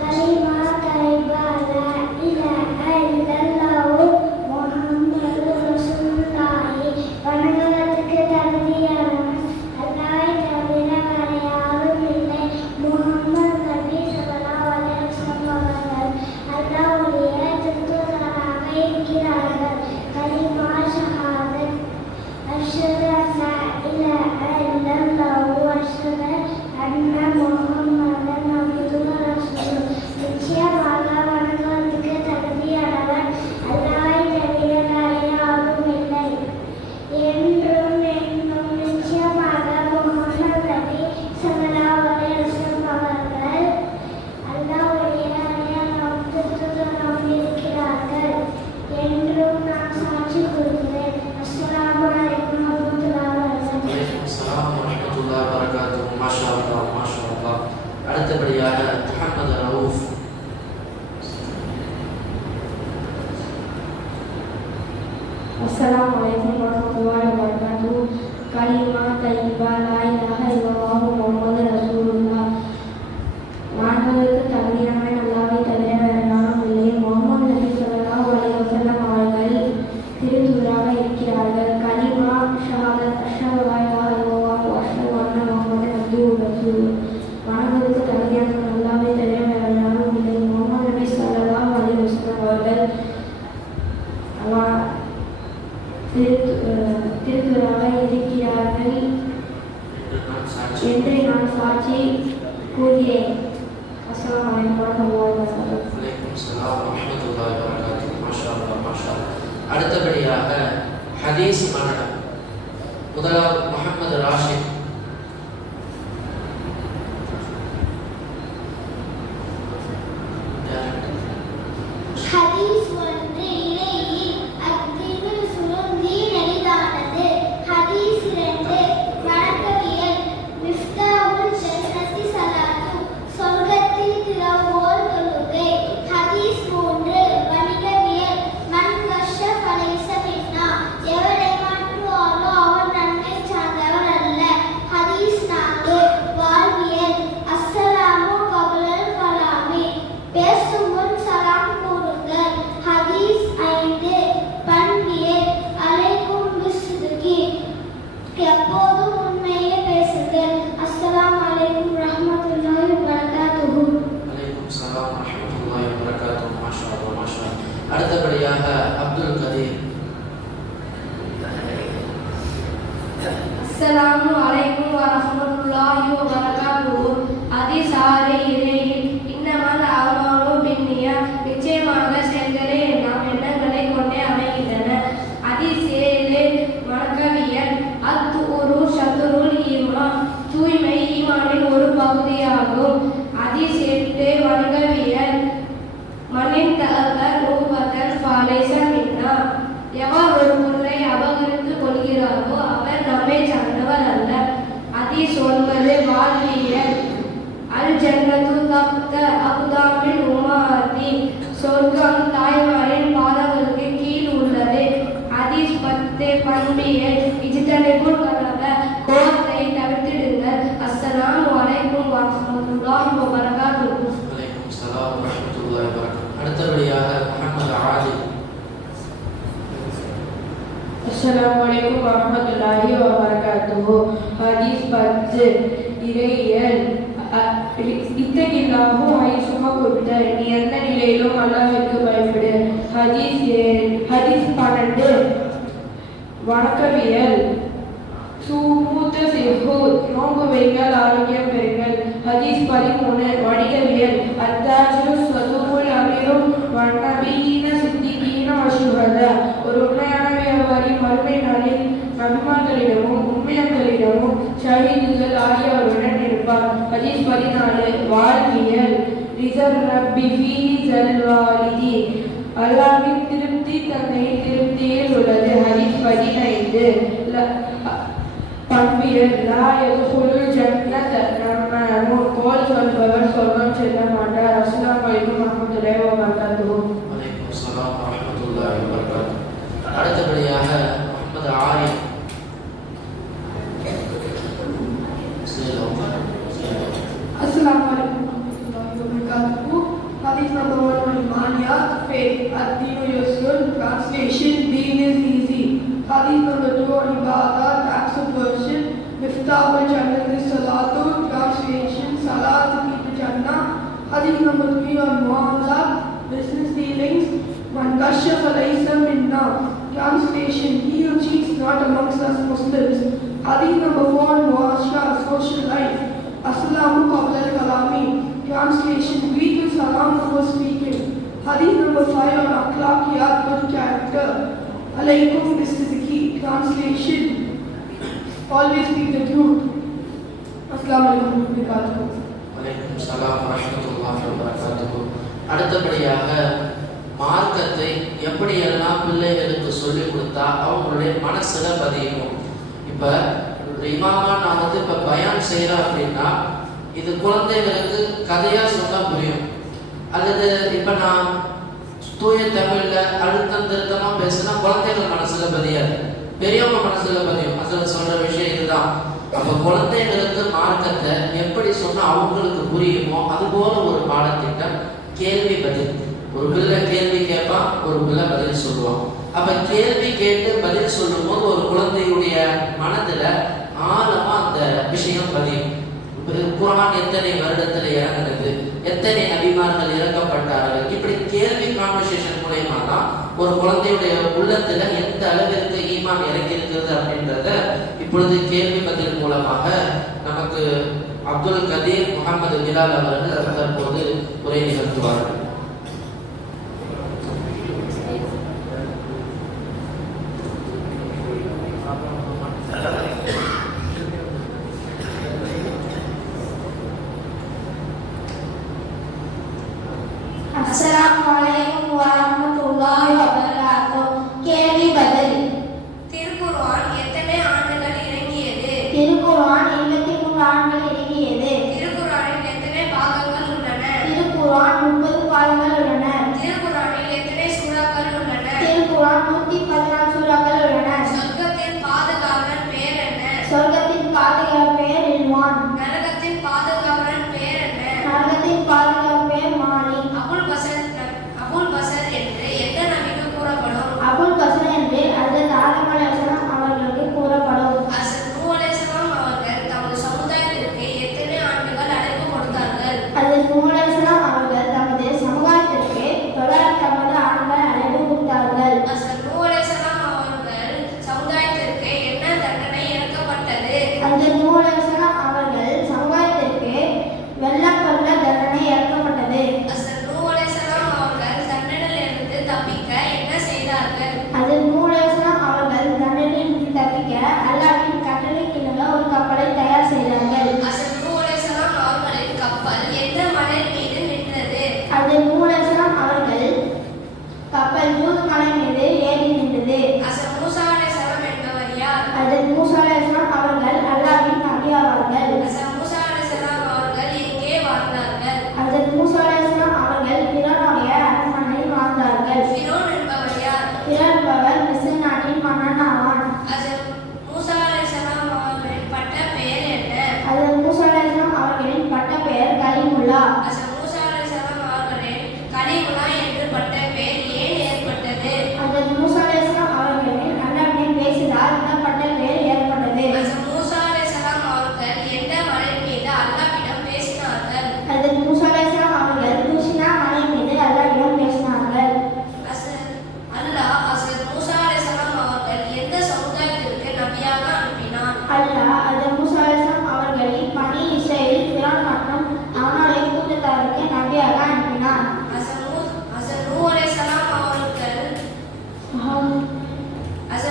கலிமா தைபா லா இலாஹா இல்லல்லாஹு முஹம்மது ரசூலுல்லாஹி. வணங்குவதற்கு தகுதியானவர் அஸ்ஸலாமு அலைக்கும் வரஹ்மத்துல்லாஹி வபரகாத்துஹு. கலிமா தய்யிபா லா இலாஹ இல்லல்லாஹு முஹம்மது ரசூலுல்லாஹ். மாண்புமிகு தகுதியானவன் அல்லாஹ்வை தவிர வேறு யாரும் இல்லை. முஹம்மது நபி ஸல்லல்லாஹு அலைஹி வஸல்லம் அவர்கள் திருத்தூதராக இருக்கிறார்கள். கலிமா ஷஹாதத் அஷ்ஹது லா இலாஹ இல்லல்லாஹு வ அஷ்ஹது அன்ன முஹம்மதன் அப்துஹு வ ரசூலுஹு. மாண்புமிகு தகுதியானவன் அல்லாஹ்வை தவிர வேறு யாரும் இல்லை. முஹம்மது நபி ஸல்லல்லாஹு அலைஹி வஸல்லம் அவர்கள் திருத்தூதராக இருக்கிறார்கள் என்று நான் சாட்சி கூறுகிறேன். அஸ்ஸலாமு அலைக்கும் வரஹ்மத்துல்லாஹி வபரகாத்துஹு. வலைக்கும் ஸலாம் வரஹ்மத்துல்லாஹி வபரகாத்துஹு. மாஷா அல்லாஹ், மாஷா அல்லாஹ். அடுத்தபடியாக ஹதீஸ் மரணம். முதலாவது முஹம்மது ராஷித். ஹதீஸ் ஒன்று இறையில் அத்தீனுல் சுருந்தி நெறிதானது. ஹதீஸ் 2 வணக்கவியல். மிஃப்தாவுல் ஜன்னத்தி ஸலாத்து, சொர்க்கத்தில் திறவுகோல் தொழுகை. ஹதீஸ் 3 வணிகவியல். மன் கஷ்ஷ ஃபலைஸ மின்னா, எவர் ஏமாற்றுவாரோ அவர் நன்மை சார்ந்தவர் அல்ல. ஹதீஸ் 4 வாழ்வியல். அஸ்ஸலாமு கப்லல் கலாமி, பேசும் முன் சலாம் கூறுங்கள். ஹதீஸ் 5 பண்பியல். அலைக்கும் பிஸ்ஸிதுகி, எப்போதும் உண்மையே பேசுங்கள். அஸ்ஸலாமு அலைக்கும் ரஹ்மத்துல்லாஹி வபரகாத்துஹு. வலைக்கும் ஸலாம் வரஹ்மத்துல்லாஹி வபரகாத்துஹு. மாஷா அல்லாஹ், மாஷா அல்லாஹ். அடுத்தபடியாக அப்துல் கதீர். அஸ்ஸலாமு அலைக்கும் வரஹ்மத்துல்லாஹி வபரகாத்துஹு. ஹதீஸ் 6 இறையில் இன்னமல் அமாலு பின்னியாத், நிச்சயமாக செயல்களே நாம் எண்ணங்களை கொண்டே அமைகின்றன. ஹதீஸ் 7 வணக்கவியல். அத்துரு ஷத்ருல் ஈமான், தூய்மை ஈமானின் ஒரு பகுதியாகும். ஹதீஸ் 8 வணக்கவியல். மனின் தஅகர் ரூபத்தன் ஃபலைஸ மின்னா, எவர் ஒரு பொருளை அபகரித்து கொள்கிறாரோ அவர் நம்மை சார்ந்தவர் அல்ல. ஹதீஸ் 9 வாழ்வியல். அல் ஜன்னத்து தஹ்த அக்தாமில் உம்மஹாத்தி, சொர்க்கம் தாய்மாரின் பாதங்களுக்கு கீழ் உள்ளது. ஹதீஸ் 10 பண்பியல். இஜ்தனிபுல் கலப, கோபத்தை தவிர்த்திடுங்கள். அஸ்ஸலாமு அலைக்கும் வரஹ்மத்துல்லாஹி வபரகாத்துஹு. வலைக்கும் ஸலாம் வரஹ்மத்துல்லாஹி வபரகாத்துஹு. அடுத்தபடியாக முஹம்மது ஆதில். அஸ்ஸலாமு அலைக்கும் வரஹ்மத்துல்லாஹி வபரகாத்துஹு. ஹதீஸ் 10 இறையியல். இத்தகில்லாஹு ஹைசுமா குன்த, நீ எந்த நிலையிலும் அல்லாஹ்விற்கு பயப்படு. ஹதீஸ் 12 வணக்கவியல். சூமூத்த சிஹு, நோன்பு வைங்கள், ஆரோக்கியம் பெறுங்கள். ஹதீஸ் 13 வணிகவியல். அத்தாஜிரு சதுகுல் அமீரும் வன்னபீன சித்திகீன வஷுஹதா, ஒரு உண்மையான வியாபாரி மறுமை நாளில் நபிமார்களிடமும் உண்மையர்களிடமும் ஷஹீதுகள் ஆகியவருடன் இருப்பார். ஹதீஸ் 14 வாழ்வியல். ரிசர் ரப்பி ஃபீ ஜல்வாலிதி, அல்லாஹ்வின் திருப்தி தந்தையின் திருப்தியில் உள்ளது. ஹதீஸ் 15 பண்பியல். லா யதுகுலுல் ஜன்னத நம்மாமுன், கோல் சொல்பவர் சொர்க்கம் செல்ல மாட்டார். அஸ்ஸலாமு அலைக்கும் வரஹ்மத்துல்லாஹி வபரகாத்துஹு. வலைக்கும் ஸலாம் வரஹ்மத்துல்லாஹி வபரகாத்துஹு. அடுத்தபடியாக Muhammad Arif. Assalamu alaikum warahmatullahi wabarakatuh. Hadith number 1 Imaniyat, faith. Ad-Dinu Yusrun, translation, deen is easy. Hadith number 2 Ibadat, acts of worship. Miftahul Jannah is Salatu, translation, Salat is Jannah. Hadith number 3 on Muamala, business dealings. Man Kasha Falaysa Minna, translation, he who cheats not amongst us Muslims. Hadith number 4 on Muashra, social life. Assalamu Qablal Kalami, translation, greet with salam before speaking. Hadith number 5 on Akhlaqiyat, good character. Alaykum Bissidiki, translation, always speak the truth. Assalamu alaikum warahmatullahi. வலைக்கும் ஸலாம் வரஹ்மத்துல்லாஹி வபரகாத்துஹு. அடுத்தபடியாக மார்க்கத்தை எப்படியெல்லாம் பிள்ளைகளுக்கு சொல்லிக் கொடுத்தா அவங்களுடைய மனசுல பதியும். இப்போ இமாமா நான் இப்போ பயான் செய்கிறேன் அப்படின்னா இது குழந்தைகளுக்கு கதையாக சொன்னால் புரியும். அல்லது இப்போ நான் தூய தமிழ்ல அழுத்தம் திருத்தமா பேசினா குழந்தைகள் மனசுல பதியாது, பெரியவங்க மனசுல பதியும். அதுல சொல்ற விஷயம் இதுதான். அப்ப குழந்தைகளுக்கு மார்க்கத்தை எப்படி சொன்னா அவங்களுக்கு புரியுமோ அது போல ஒரு பாடத்திட்டம் கேள்வி பதில். ஒரு பிள்ளை கேள்வி கேட்பான், ஒரு பிள்ளை பதில் சொல்லுவான். அப்ப கேள்வி கேட்டு பதில் சொல்லும் போது ஒரு குழந்தையுடைய மனதுல ஆழமா அந்த விஷயம் பதியும். குர்ஆன் எத்தனை வருடத்துல இறங்குனது, எத்தனை நபிமார்கள் இறக்கப்பட்டார்கள், இப்படி கேள்வி கான்வர்சேஷன் மூலயமா தான் ஒரு குழந்தையுடைய உள்ளத்துல எந்த அளவிற்கு ஈமான் இறங்கி இருக்கிறது அப்படின்றத இப்பொழுது கேள்வி பதில் மூலமாக நமக்கு அப்துல் கதீர் முகமது பிலால் அவர்கள் தற்போது உரை நிகழ்த்துவார்கள். அஸ்ஸலாமு வரஹ்மத்துல்லாஹி வபரகாத்துஹு. கேள்வி பதில். திருக்குர்ஆன் எத்தனை ஆண்டுகள் இறங்கியது? திருக்குர்ஆன் 23 ஆண்டுகள் இறங்கியது. திருக்குர்ஆனில் எத்தனை பாகங்கள் உள்ளன? திருக்குர்ஆன் 30 பாடங்கள் உள்ளன. திருக்குர்ஆனில் எத்தனை சூறாக்கள் உள்ளன? திருக்குர்ஆன் 114 சூறாக்கள் உள்ளன. சொர்க்கத்தின் பாதுகாவலன் பேர் என்ன? சொர்க்கத்தின் பாதுகாப்பு பேர் ரில்வான். நரகத்தின் பாதுகாவலன் பேர் என்ன? நரகத்தின் பாதுகாப்பு பேர் மாலிக். அபுல் பசர் என்று எந்த நபிக்கு கூறப்படும்? அபுல் பசர் என்று ஹஜ்ரத் ஆதம் அலைஹிஸ்ஸலாம் அவர்களுக்கு கூறப்படும். ஹஸரத் நூஹ் அலைஹிஸ்ஸலாம் அவர்கள் தமது சமுதாயத்திற்கு எத்தனை ஆண்டுகள் அழைப்பு கொடுத்தார்கள்? ஹஜ்ரத் நூஹ் அலைஹிஸ்ஸலாம் அவர்கள் தமது சமுதாயத்திற்கு 950 ஆண்டுகள் அழைப்பு கொடுத்தார்கள். ஹஸரத் நூஹ் அலைஹிஸ்ஸலாம் அவர்கள் சமுதாயத்திற்கு என்ன தண்டனை இறக்கப்பட்டது? ஹஜ்ரத் நூஹ் அலைஹிஸ்ஸலாம் அவர்கள் சமுதாயத்திற்கு வெள்ளம் கொள்ள தண்டனை இறக்கப்பட்டது. ஹஸரத் நூஹ் அலைஹிஸ்ஸலாம் அவர்கள் தண்டனையிலிருந்து தப்பிக்க என்ன செய்தார்கள்? ஹஜ்ரத் நூஹ் அலைஹிஸ்ஸலாம் அவர்கள் தண்டனையிலிருந்து தப்பிக்க அல்லாஹ்வின் கட்டளைக்கிணங்க ஒரு கப்பலை தயார் செய்தார்கள். ஹஸரத் நூஹ் அலைஹிஸ்ஸலாம் அவர்களின் கப்பல் எந்த மலை மீது நின்றது? ஹஜ்ரத் நூஹ் அலைஹிஸ்ஸலாம் அவர்கள் கப்பல் ஜூத் மலை மீது ஏறி நின்றது. ஹஸரத் மூசா அலைஹிஸ்ஸலாம் என்பவர் யார்? ஹஜ்ரத் மூசா அலைஹிஸ்ஸலாம் அவர்கள் அல்லாஹ்வின் நபி ஆவார்கள். ஹஸரத் மூசா அலைஹிஸ்ஸலாம் அவர்கள் எங்கே வாழ்ந்தார்கள்? ஹஜ்ரத் மூசா அலைஹிஸ்ஸலாம் அவர்கள் ஃபிரௌனுடைய அரண்மனையில் வாழ்ந்தார்கள். ஃபிரௌன் என்பவர் யார்? ஃபிரௌன் என்பவர் மிஸ்ர் நாட்டின் மன்னன் ஆவான். ஹஸரத் மூசா அலைஹிஸ்ஸலாம் அவர்களின் பட்ட பெயர் என்ன? ஹஜ்ரத் மூசா அலைஹிஸ்ஸலாம் அவர்களின் பட்ட பெயர் கலீமுல்லா. ஹஸரத் மூசா அலைஹிஸ்ஸலாம் அவர்களின் கலீமுல்லா என்று பட்ட பெயர் ஏன் ஏற்பட்டது? ஹஜ்ரத் மூசா அலைஹிஸ்ஸலாம் அவர்களின் அல்லாஹ்வுடன் பேசியதால் இந்த பட்ட பெயர் ஏற்பட்டது. ஹஸரத் மூசா அலைஹிஸ்ஸலாம் அவர்கள் எந்த மலை மீது அல்லாஹ்விடம் பேசினார்கள்? ஹஜ்ரத் மூசா அலைஹிஸ்ஸலாம் அவர்கள் துஷினா மலை மீது அல்லாஹ்விடம் பேசினார்கள். ஹஸரத் மூசா அலைஹிஸ்ஸலாம் அவர்கள் எந்த சமுதாயத்திற்கு நபியாக அனுப்பினார்? அல்லாஹ் ஹஜ்ரத் மூசா அலைஹிஸ்ஸலாம் அவர்களை பனி இஸ்ரவேல் ஃபிரௌன் மற்றும் அவனுடைய கூட்டத்தாருக்கு நபியாக அனுப்பினார். ஹஸரத்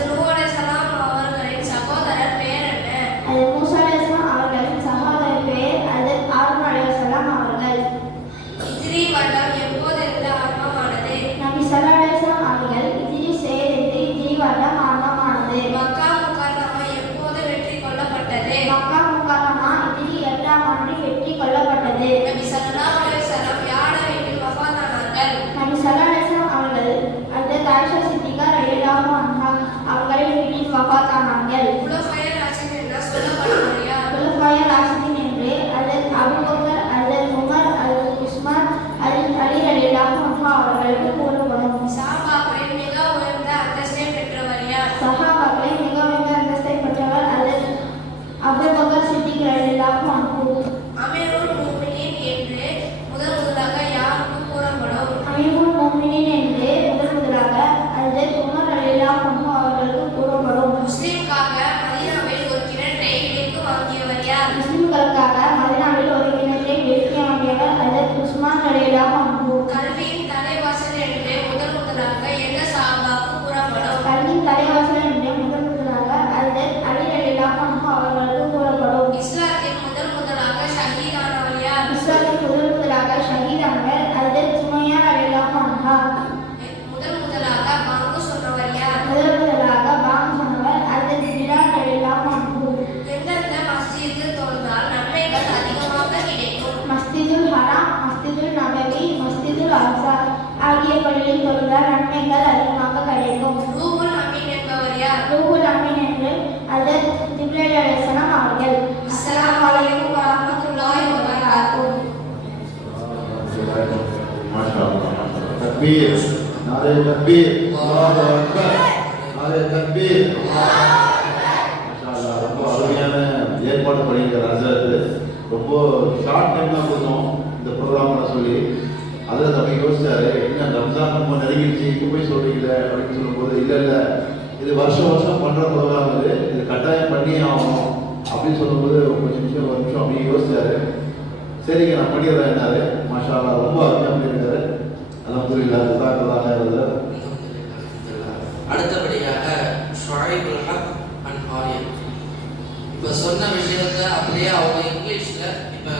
நூஹ் அலைஹிஸ்ஸலாம் அவர்களின் சகோதரர் பெயர் என்ன? ஹஜ்ரத் மூசா அலைஹிஸ்ஸலாம் அவர்களின் சகோதரர் பெயர் ஹஜ்ரத் ஹாரூன் அலைஹிஸ்ஸலாம் அவர்கள். ஹிஜ்ரி வருடம் எப்போதிருந்து ஆரம்பமானது? நபி ஸல்லல்லாஹு அலைஹி வஸல்லம் அவர்கள் ஹிஜ்ரி செய்திருந்து ஹிஜ்ரி வருடம் ஆரம்பமானது. மக்கா முக்கர்ரமா எப்போது வெற்றி கொள்ளப்பட்டது? மக்கா முக்கர்ரமா ஹிஜ்ரி 8ஆம் ஆண்டு வெற்றி கொள்ளப்பட்டது. நபி ஸல்லல்லாஹு அலைஹி வஸல்லம் யார் வீட்டில் வஃபாத்தானார்கள்? நபி ஸல்லல்லாஹு அலைஹி வஸல்லம் அவர்கள் ஹஜ்ரத் ஆயிஷா சித்திகா ரலியல்லாஹு அன்ஹா அவர்களின் வீட்டில் வஃபாத்தானார்கள். குலஃபாயே ராஷிதீன் என்று சொல்லப்படுவர் யார்? குலஃபாயே ராஷிதீன் என்று ஹஜ்ரத் அபூபக்கர், ஹஜ்ரத் உமர், ஹஜ்ரத் உஸ்மான், ஹஜ்ரத் அலி ரலியல்லாஹு அன்ஹு அவர்களுக்கு கூறப்படும். சஹாபாக்களில் மிக உயர்ந்த அந்தஸ்தை பெற்றவர் யார்? சஹாபாக்களில் மிக உயர்ந்த அந்தஸ்தை பெற்றவர் ஹஜ்ரத் அபூபக்கர் சித்திக் ரலியல்லாஹு அன்ஹு. அமீருல் முஃமினீன் என்று முதலாக யாருக்கு கூறப்படும்? அமீருல் முஃமினீன் என்று முதலாக ஹஜ்ரத் உமர் ரலியல்லாஹு அன்ஹு அவர்களுக்கு கூறப்படும். முஸ்லிம்காக மதீனாவில் ஒரு கிணற்றை விலைக்கு வாங்கியவர் யார்? முஸ்லிம்களுக்காக மதீனாவில் ஒரு கிணற்றை விலைக்கு வாங்கியவர் ஹஜ்ரத் உஸ்மான் ரலியல்லாஹு அன்ஹு. கல்வியின் தலைவாசல் என்று முதலாக எந்த சஹாபாவுக்கு கூறப்படும்? கல்வியின் தலைவாசல் என்று முதலாக ஹஜ்ரத் அலி ரலியல்லாஹு அன்ஹு அவர்களுக்கு கூறப்படும். இஸ்லாத்தில் முதலாக ஷஹீதானவர் யார்? இஸ்லாமில் முதலாக ஷஹீதானவர் ஹஜ்ரத் சுமையா ரலியல்லாஹு அன்ஹா. பள்ளியில் தொழுதால் நன்மைகள் அதிகமாக கிடைக்கும். ரூஹுல் அமீன் என்பவர் யார்? ரூஹுல் அமீன் என்று ஹஜ்ரத் ஜிப்ரீல் அலைஹிஸ்ஸலாம் அவர்கள். அஸ்ஸலாமு அலைக்கும் வரஹ்மத்துல்லாஹி வபரகாத்துஹு. மாஷாஅல்லாஹ். தக்பீர், நாரே தக்பீர், அல்லாஹு அக்பர், நாரே தக்பீர். மாஷாஅல்லாஹ். ரொம்ப அருமையான ஏற்பாடு பண்ணியிருக்காரு ஹஜ்ரத். ரொம்ப ஷார்ட் டைம் தான் கொடுத்தோம் இந்த ப்ரோக்ராம்ல சொல்லி. அதில் தம்பி யோசிச்சாரு, என்ன ரம்ஜான் ரொம்ப நெருங்கிடுச்சு இப்போ போய் சொல்றீங்களே அப்படின்னு சொல்லும்போது, இல்லை இது வருஷம் பண்ணுற ப்ரோக்ராம், இது கட்டாயம் பண்ணி ஆகணும் அப்படின்னு சொல்லும்போது ஒரு நிமிஷம் அப்படியே யோசிச்சாரு. சரிங்க நான் பண்ணிடுறேன் என்னாரு. மாஷா அல்லாஹ் ரொம்ப அருமையாக பண்ணியிருக்காரு. அல்ஹம்துலில்லாஹ் ஜஸாக்கல்லாஹ் ஹைரன். அடுத்தபடியாக ஷுஐபுல் ஹக் அண்ட் ஆரியன். இப்போ சொன்ன விஷயத்தை அப்படியே அவங்க இங்கிலீஷில் இப்போ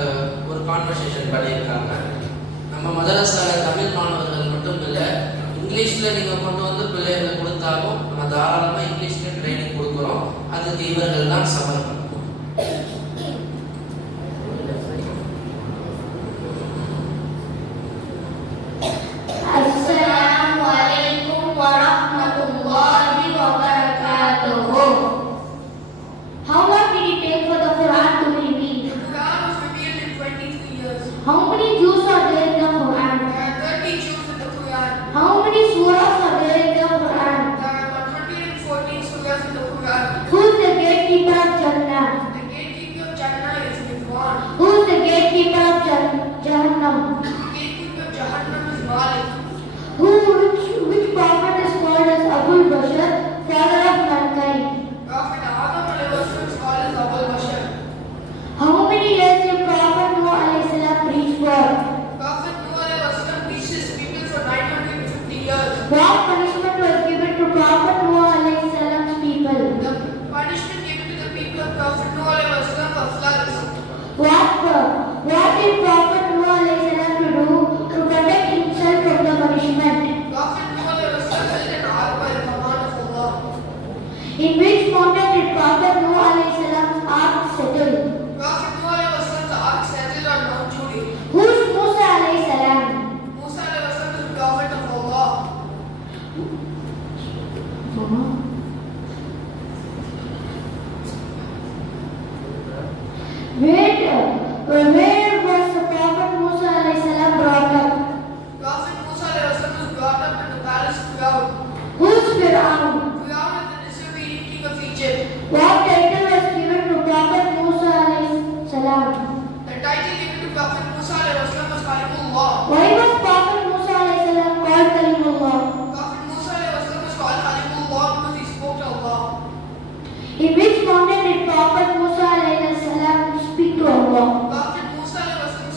ஒரு கான்வர்சேஷன் பண்ணியிருக்காங்க. நம்ம மதரசால தமிழ் மாணவர்கள் மட்டும் இல்லை, இங்கிலீஷில் நீங்கள் கொண்டு வந்து பிள்ளைகளை கொடுத்தாலும் நம்ம தாராளமாக இங்கிலீஷில் ட்ரைனிங் கொடுக்குறோம். அதுக்கு இவர்கள் தான் சமர்ப்பணம். அஸ்ஸலாமு அலைக்கும் வரஹ்மத்துல்லாஹி வபரகாத்துஹு. How long did it take for the Quran to be revealed? The Quran was revealed in 23 years. How many Jews are there in the Quran? There are 30 Jews in the Quran. How many surahs are there in the Quran? There are 114 surahs in the Quran. Who is the gatekeeper of Jannah? The gatekeeper of Jannah is Ridwan. Who is the gatekeeper of Jahannam? The gatekeeper of Jahannam is Malik. Which prophet is called as Abul Bashar, father of mankind? Prophet Adam is called as Abul Bashar. How many years did Prophet Noah alayhi salam preach for? Prophet Noah preached his people for 950 years. What punishment was given to Prophet Noah alayhi salam's people? The punishment given to the people of Prophet Noah was floods. What did Prophet Noah alayhi salam to do to protect himself from the punishment? Prophet Noah built an ark by the command of Allah. In which mountain did Prophet Noah alayhi salam's ark settle? Prophet Noah's ark settled on Mount Judi. Who is Musa alayhi salam? Musa is the prophet of Allah. Where was the Prophet Musa alayhi salam brought up? Prophet Musa was brought up in the palace of Firaun. Who is Fir'aun? Firaun is the disobedient king of Egypt. What title was given to Prophet Musa alayhi salam? The title given to Prophet Musa was Kalimullah. Why was Prophet Musa alayhi salam called Kalimullah? Prophet Musa was called Kalimullah because he spoke to Allah. In which mountain did Prophet Musa alayhi salam speak to Allah? Prophet Musa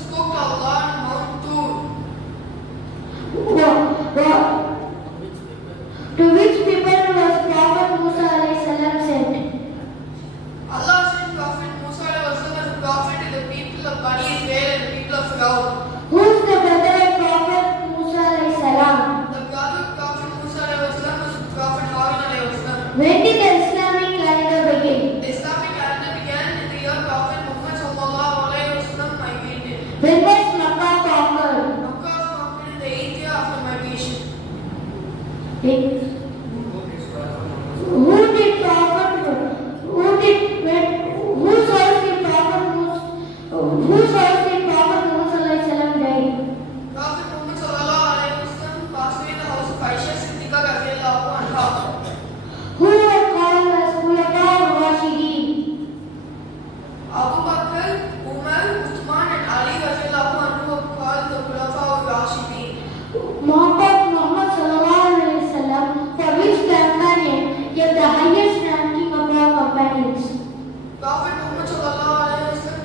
spoke to Allah on Mount Tur. To which people was Prophet Musa alayhi salam sent? Allah sent Prophet Musa as a prophet to the people of Bani Israel and the people of Firaun. Who is the brother of Prophet Musa alayhi salam? The brother of Prophet Musa was Prophet Harun. When did the Islamic calendar begin? The Islamic calendar began in the year Prophet Muhammad migrated. When was Makkah conquered? Makkah was conquered in the 8th year after migration. Who did Prophet Musa alayhi salam died? Prophet Muhammad passed away in the house of Aisha Siddiqa radhiyallahu anha. Who were called as Khulafa ar-Rashidin? Abu Bakr, Umar, Uthman and Ali radhiyallahu anhu were called the Khulafa ar-Rashidin. Muhammad sallallahu alayhi wasallam, for which companion gave the highest ranking of all companions? Prophet Muhammad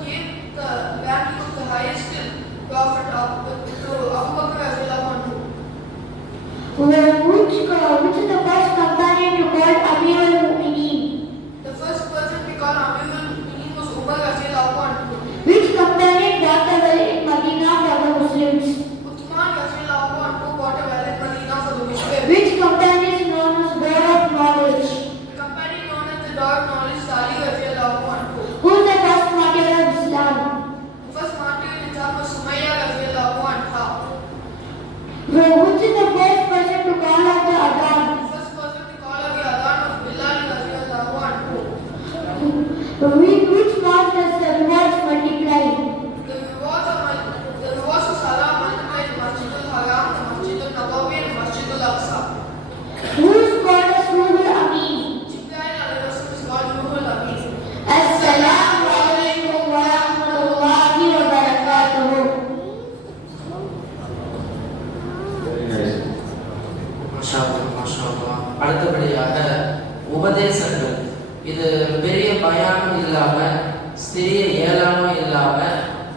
gave the ranking of the highest prophet to Abu Bakr radhiyallahu anhu. Which is the first companion to call Amir al-Mu'mineen? The first person to call Amir al-Mu'mineen was Umar radhiyallahu anhu. Which companion got the well in Medina for the Muslims? Uthman radhiyallahu anhu bought a well in Medina for the Muslims. Which companion is known as God of knowledge? The companion known as the Dog Knowledge Ali radhiyallahu anhu. Who is the first martyr of Islam? The first martyr in Islam was Sumayya radhiyallahu anha. Which is the first person மாஷா அல்லாஹ், மாஷா அல்லாஹ். அடுத்தபடியாக உபதேசங்கள். இது பெரிய பயானம் இல்லாம, சிறிய ஏளனம் இல்லாம,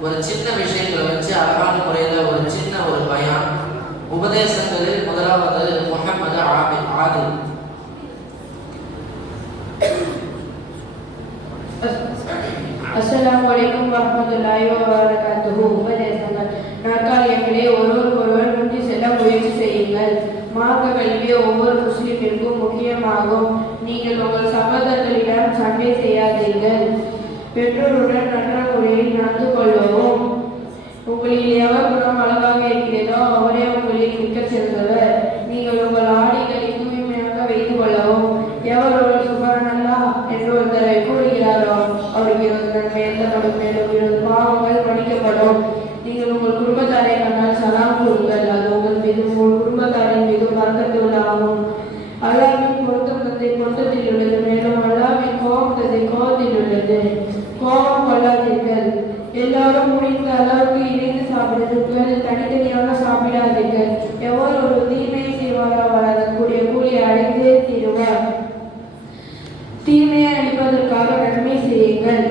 ஒரு சின்ன விஷயங்களை வச்சு அழகான முறையில் ஒரு சின்ன ஒரு பயான். உபதேசங்களில் முதலாவது முஹம்மது ஆதில். அஸ்ஸலாமு அலைக்கும் வரஹ்மத்துல்லாஹி வபரகாத்துஹு. உபதேசங்கள். நாற்காலியங்களே ஒருவர் முந்தி செல்ல முயற்சி செய்யுங்கள். மார்க்க கல்வி ஒவ்வொரு முஸ்லிமிற்கும் முக்கியமாகும். நீங்கள் உங்கள் சகோதரர்களிடம் சண்டை செய்யாதீர்கள். பெற்றோருடன் நல்ல முறையில் நடந்து கொள்ளவும். உங்களில் எவர் குணம் அழகாக இருக்கிறதோ அவரே உங்களில் மிக்க சிறந்தவர். நீங்கள் உங்கள் ஆடைகளை தூய்மையாக வைத்துக் கொள்ளவும். எவர் ஒரு சுபஹானல்லாஹ் என்று ஒருத்தரை கூறுகிறாரோ அவருக்கு 20 நன்மை எழுதப்படும். மேலும் 20 பாவங்கள் மன்னிக்கப்படும். நீங்கள் உங்கள் குடும்பத்தாரை கண்டால் சலாம் கூறுங்கள். அது உங்கள் மீது உங்கள் குடும்பத்தாரின் மீது பரக்கத்து உள்ளதாகும். அல்லாஹ்வின் பொருத்தம் பொருத்தத்தில் உள்ளது. மேலும் அல்லாஹ்வின் கோபம் கோபத்தில் உள்ளது. கோபம் கொள்ளாதீர்கள். எல்லாரும் முடிந்த அளவுக்கு இணைந்து சாப்பிடுங்கள். தனித்தனியாக சாப்பிடாதீர்கள். எவர் ஒரு தீமையை செய்வாரோ அவர் அதற்குரிய கூலியை அடைந்தே தீருவார். தீமையை அளிப்பதற்காக நன்மை செய்யுங்கள்.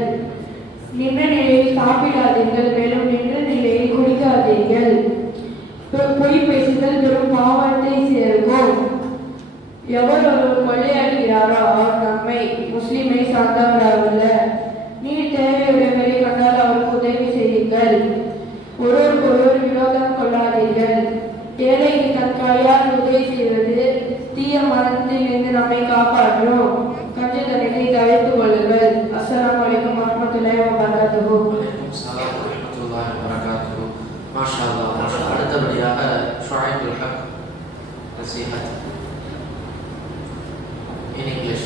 நின்ற நிலையில் சாப்பிடாதீர்கள். மேலும் நின்ற நிலையில் குடிக்காதீர்கள். பொய் பேசுதல் பெரும் பாவத்தை சேர்க்கும். எவர் ஒருவர் கொள்ளையாடுகிறாரோ அவர் நம்மை முஸ்லிமை சார்ந்தவராகல. நீர் தேவையுடையவரை கண்டால் அவருக்கு உதவி செய்யுங்கள். ஒருவருக்கொருவர் விரோதம் கொள்ளாதீர்கள். ஏழைக்கு தன் கையால் உதவி செய்வது தீய மனத்திலிருந்து நம்மை காப்பாற்றும். கஞ்சத்தனத்தை தவிர்த்து கொள்ளுங்கள். அஸ்ஸலாமு அலைக்கும் வரஹ்மத்துல்லாஹி வபரகாத்துஹு. அஸ்ஸலாமு வரஹ்மத்துல்லாஹி வபரகாத்துஹு. மாஷா அல்லாஹ், மாஷா. அடுத்தபடியாக ஷுஐபுல் Haq நசீஹத் in English.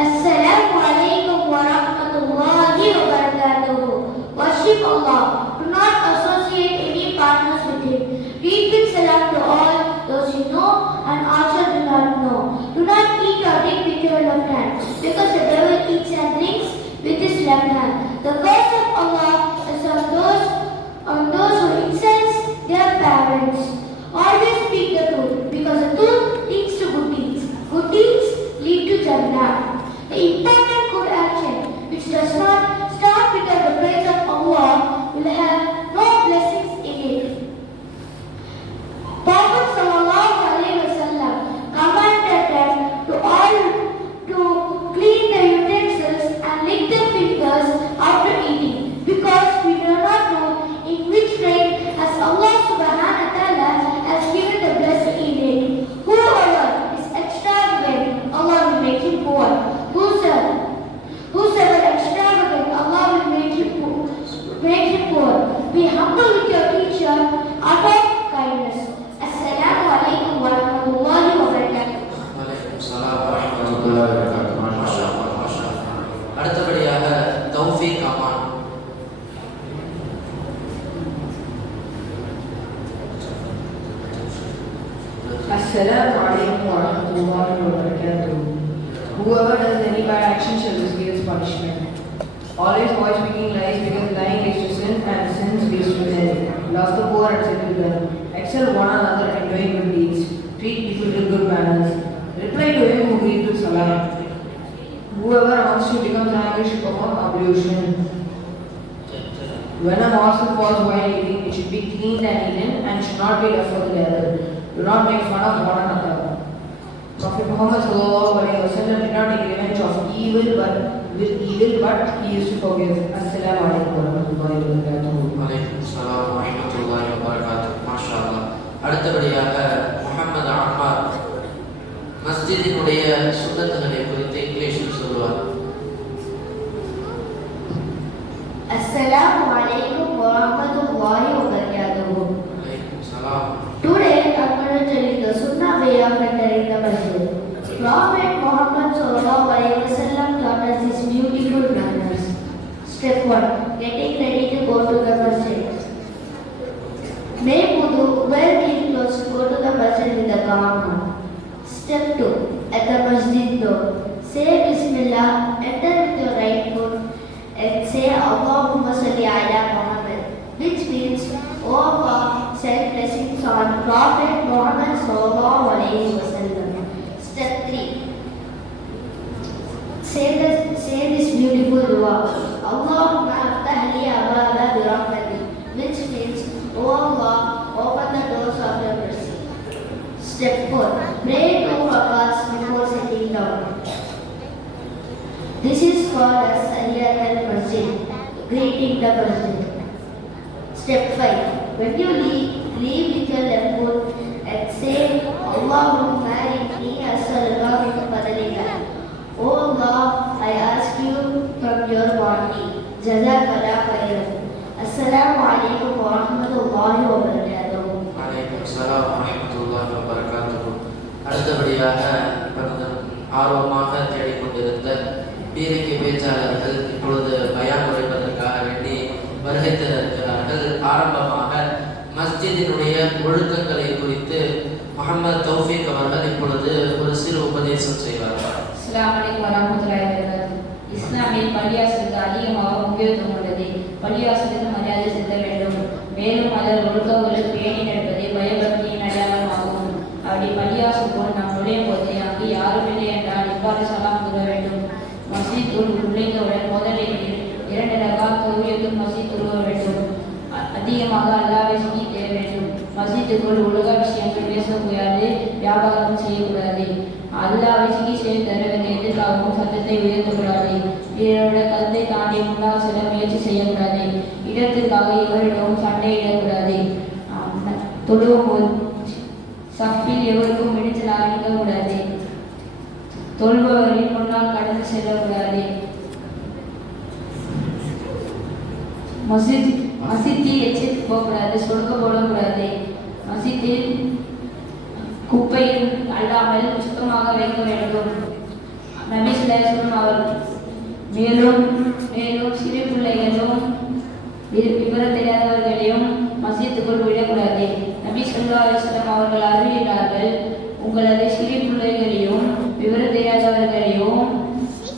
Assalamu alaikum wa rahmatullahi wa barakatuhu. Worship Allah. Do not associate any partners with Him. Repeat salam to all those you know and also do not know. Do not eat or drink with your left hand, because the devil eats and drinks with his left hand. The curse of Allah is on those who insult their parents. Always speak the truth, because the truth leads to good deeds. Good deeds lead to Jannah. The important good action which does not start without the praise of Allah will have no blessings in it. Prophet sallallahu alaihi wasallam commanded them to all to clean the utensils and lick their fingers after eating, because we do not know in which way as Allah subhanahu wa ta'ala has given the blessing in it. Whoever is extravagant, Allah will make him poor. Whosoever extravagant, Allah will make him poor. Be humble with your teacher out of kindness. Assalamu alaikum wa rahmatullahi wa barakatuh. வலைக்கும் ஸலாம் வ ரஹ்மத்துல்லாஹி வ பரகாத்துஹு. மாஷா அல்லாஹ், மாஷா அல்லாஹ். அடுத்தபடியாக தௌஃபீக் Aman. Assalamu alaikum wa rahmatullahi wa barakatuh. Whoever does any bad action shall receive his punishment. Always avoid speaking lies, because lying leads to sin and sin leads to death. Love the poor and settle them. Excel one another in doing good deeds. Treat people in good manners. Reply to him who greets with salam. Whoever amongst you becomes angry should perform ablution. When a morsel falls while eating, it should be cleaned and eaten and should not be left for the other. Do not make fun of one another. Prophet Muhammad sallallahu alaihi wasallam did not take revenge of evil, but he used to forgive. Assalamu alaikum wa rahmatullahi wa barakatuh. வலைக்கும் ஸலாம் வ ரஹ்மத்துல்லாஹி வ பரகாத்துஹு. மாஷா அல்லாஹ். அடுத்தபடியாக முஹம்மது அஹ்மத் மஸ்ஜிதினுடைய சுன்னத்துகளை குறித்து இங்கிலீஷில் சொல்லுவார். Assalamu alaikum wa rahmatullahi wa barakatuh. வலைக்கும் ஸலாம். Today I'm going to tell you the Sunnah way of entering the masjid. Prophet Muhammad sallallahu alaihi wasallam taught us these beautiful manners. Step 1: getting ready to go to the masjid. Make wudu, wear clean clothes to go to the masjid with the Quran. Step 2: at the masjid door, say Bismillah, enter with your right foot, and say Allahumma salli ala Muhammad, which means, O Allah, send blessings on on Prophet Muhammad sallallahu alaihi wasallam. Step 3. Say this beautiful dua. Allahumma aftah li abwaba bi rahmatik, which means, O Allah, open the doors of your mercy. Step 4. Pray 2 rakats before sitting down. This is called as Sayyid al-Masjid, greeting the masjid. Step 5. When you leave with your left foot and say, Allahumma inni as'aluka min fadlika. O Allah, I ask you from your bounty. Jazakallah khairan. Assalamu alaikum wa rahmatullahi wa barakatuh. வலைக்கும் ஸலாம் வரஹ்மத்துல்லாஹி வபரகாத்துஹு. அடுத்தபடியாக ஆர்வமாக தேடிக்கொண்டிருந்த பீரிக்கை பேச்சாளர்கள் இப்பொழுது பயான் உரைப்பதற்காக வேண்டி வருகை தருகிறார்கள். ஆரம்பமாக மஸ்ஜிதினுடைய ஒழுக்கங்களை குறித்து முஹம்மது தௌஃபீக் அவர்கள் இப்பொழுது ஒரு சிறு உபதேசம் செய்வார்கள். அஸ்ஸலாமு அலைக்கும் வரஹ்மத்துல்லாஹி வபரகாத்துஹு. இஸ்லாமில் பள்ளியாசலுக்கு அதிகமாக முக்கியத்துவம் உள்ளது. பள்ளியாசலுக்கு மரியாதை செலுத்த வேண்டும். மேலும் அதன் ஒழுக்கங்களை பேணி நடப்பதே பயபக்தியின் அடையாளமாகும். அப்படி பள்ளியாசலுக்குள் நாம் நுழையும் போது அங்கு யாரும் இல்லை என்றால் இவ்வாறு சலாம் கூற வேண்டும். மஸ்ஜிதுக்குள் நுழைந்தவுடன் முதலில் 2 ரகாத் தொழுகைக்கு மஸ்ஜித் தொழுவ வேண்டும். அதிகமாக அல்லாஹ்வை சிந்திக்க வேண்டும். மஸ்ஜிதுக்குள் உலக விஷயங்கள் பேசக்கூடாது, வியாபாரம் செய்யக்கூடாது. அல்லாஹ்வை சிகிச்சை தருவதை எதிர்க்காகவும் சத்தத்தை உயர்த்தக்கூடாது. பிறருடைய கருத்தை தாண்டி முன்னால் செல்ல முயற்சி செய்யக்கூடாது. இடத்திற்காக இவரிடமும் சண்டையிடக்கூடாது. தொழுவும் சப்பில் எவருக்கும் இடிச்சலாக நிற்கக்கூடாது. தொழுபவரின் முன்னால் கடந்து செல்லக்கூடாது. மஸ்ஜித்தில் எச்சில் போகக்கூடாது, சொடுக்க போடக்கூடாது. மஸ்ஜித்தில் குப்பையில் அல்லாமல் சுத்தமாக வைக்க வேண்டும். நபி ஸல்லல்லாஹு அலைஹி வஸல்லம் அவர் மேலும் சிறு பிள்ளைகளும் விவரம் தெரியாதவர்களையும் மஸ்ஜித்துக்குள் விடக்கூடாது. நபி ஸல்லல்லாஹு அலைஹி வஸல்லம் அவர்கள் அறிவித்தார்கள், உங்களது சிறு பிள்ளைகளையும் விவரம் தெரியாதவர்களையும்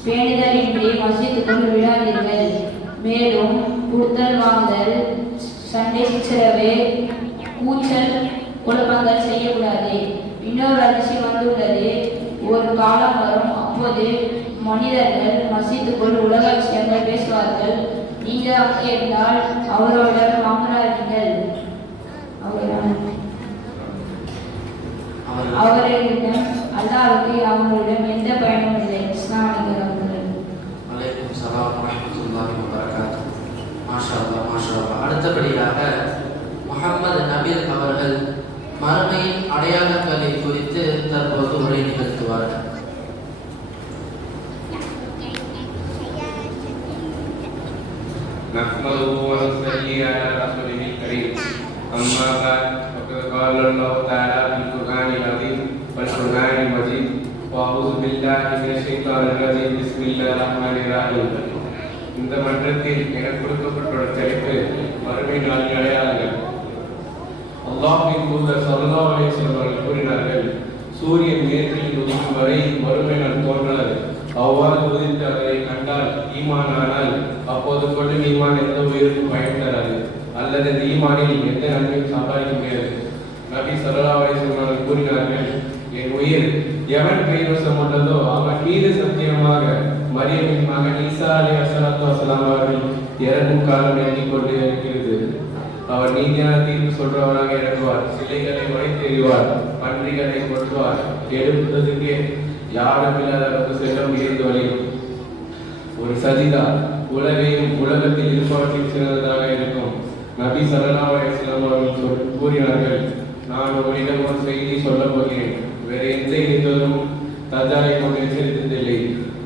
பேணுதலின்றி மஸ்ஜித்துக்குள் விடாதீர்கள். மேலும் கொடுத்தல் வாங்குதல், சண்டை சச்சரவு, கூச்சல் குழப்பங்கள் செய்யக்கூடாது. இன்னொரு அதிசயம் வந்துள்ளது. ஒரு காலம் வரும், அப்போது மனிதர்கள் மஸ்ஜிதுக்குள் உலக விஷயங்கள் பேசுவார்கள். நீங்கள் அங்கே இருந்தால் அவருடன் வாங்குகிறார்கள். அவர்களிடம் அல்லாஹ்வுக்கு அவர்களிடம் எந்த பயனும் இல்லை. வலைக்கும் ஸலாம் வரஹ்மத்துல்லாஹி வபரகாத்துஹு. மாஷா அல்லாஹ், மாஷா அல்லாஹ். அடுத்தபடியாக முஹம்மது நபீல் அவர்கள் மறுமையின் அடையாளங்களை குறித்து தற்போது உரை நிகழ்த்துவார்கள். نحمده ونصلي على رسوله الكريم أما بعد فقد قال الله تعالى في القرآن العظيم والقرآن المجيد وأعوذ بالله من الشيطان الرجيم بسم الله الرحمن الرحيم. இந்த மன்றத்தில் எனக்கு கொடுக்கப்பட்டுள்ள தலைப்பு மறுமை நாளின் அடையாளங்கள். அல்லாஹ்வின் தூதர் ஸல்லல்லாஹு அலைஹி வஸல்லம் அவர்கள் கூறினார்கள், சூரியன் மேற்கில் உதிக்கும் வரை மறுமை நாள் தோன்றாது. அவ்வாறு உதித்து அதை கண்டால் ஈமானானால் அப்போது கொள்ளும் ஈமான் எந்த உயிருக்கும் பயன் தராது, அல்லது இந்த ஈமானில் எந்த நன்மையும் சம்பாதிக்க முடியாது. நபி ஸல்லல்லாஹு அலைஹி வஸல்லம் அவர்கள் கூறினார்கள், என் உயிர் எவன் கைவசம் உள்ளதோ அவன் மீது சத்தியமாக மரியமின் மகன் ஈசா அலைஹிஸ்ஸலாத்து வஸலாம் அவர்கள் இறக்கும் காலம் எண்ணிக்கொண்டு இருக்கிறது. அவர் நீதியான தீர்ப்பு சொல்றவராக இறங்குவார், சிலைகளை உடைத்து எறிவார், பன்றிகளை கொட்டுவார், எழுப்புவதற்கு யாரும் இல்லாத அளவுக்கு செல்லம் உயர்ந்து வழியும். ஒரு சஜிதா உலகத்தில் இருப்பவற்றில் சிறந்ததாக இருக்கும். நபி ஸல்லல்லாஹு அலைஹி வஸல்லம் அவர்கள் கூறினார்கள், நான் உங்களிடம் ஒரு செய்தி சொல்ல போகிறேன். வேறு எந்த இந்துவும் தஜ்ஜாலை கொண்டு எச்சரித்ததில்லை.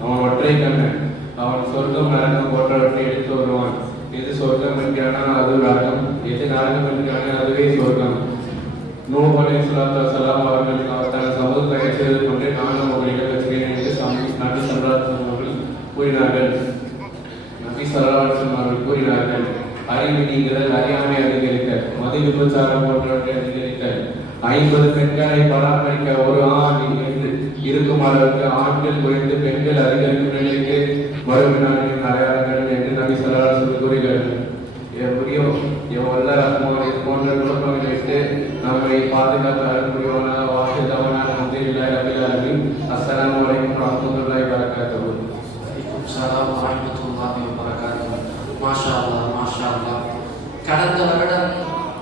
அவன் ஒற்றை கண்ணன். அவன் சொர்க்கம் நரகம் போன்றவற்றை எடுத்து வருவான். எது சொர்க்கம் என்கிறானோ அது நரகம், எது நரகம் என்கிறானோ அதுவே சொர்க்கம். நூஹ் அலைஹிஸ்ஸலாத்து வஸலாம் அவர்கள் தனது சமூகத்தை எச்சரித்து கொண்டு நானும் உங்களிடம் வச்சுக்கிறேன் என்று நபி ஸல்லல்லாஹு அலைஹி வஸல்லம் அவர்கள் கூறினார்கள். நபி ஸல்லல்லாஹு அலைஹி வஸல்லம் அவர்கள் கூறினார்கள், அறிவு நீங்குதல், அறியாமை அதிகரிக்க, மது விபச்சாரம் போன்றவற்றை அதிகரிக்க, 50 பெண்களை பராமரிக்க ஒரு ஆண் என்று இருக்கும் அளவுக்கு ஆண்கள் குறைந்து பெண்கள் அதிகரிக்கும் நிலைக்கு மறுமை நாளின் அடையாளங்கள் என்று நபி ஸல்லல்லாஹு அலைஹி வஸல்லம் கூறுகிறார்கள். போன்ற குழப்பங்களை விட்டு நம்மை பாதுகாப்பு அருள்புரியவனாக வாஹிதவனாக அல்ஹம்துலில்லாஹி ரப்பில் ஆலமீன். அஸ்ஸலாமு அலைக்கும் வரஹ்மத்துல்லாஹி வபரகாத்துஹு. வலைக்கும் ஸலாம் வரஹ்மத்துல்லாஹி வபரகாத்துஹு. மாஷா அல்லாஹ், மாஷா அல்லாஹ். கடந்த வருடம்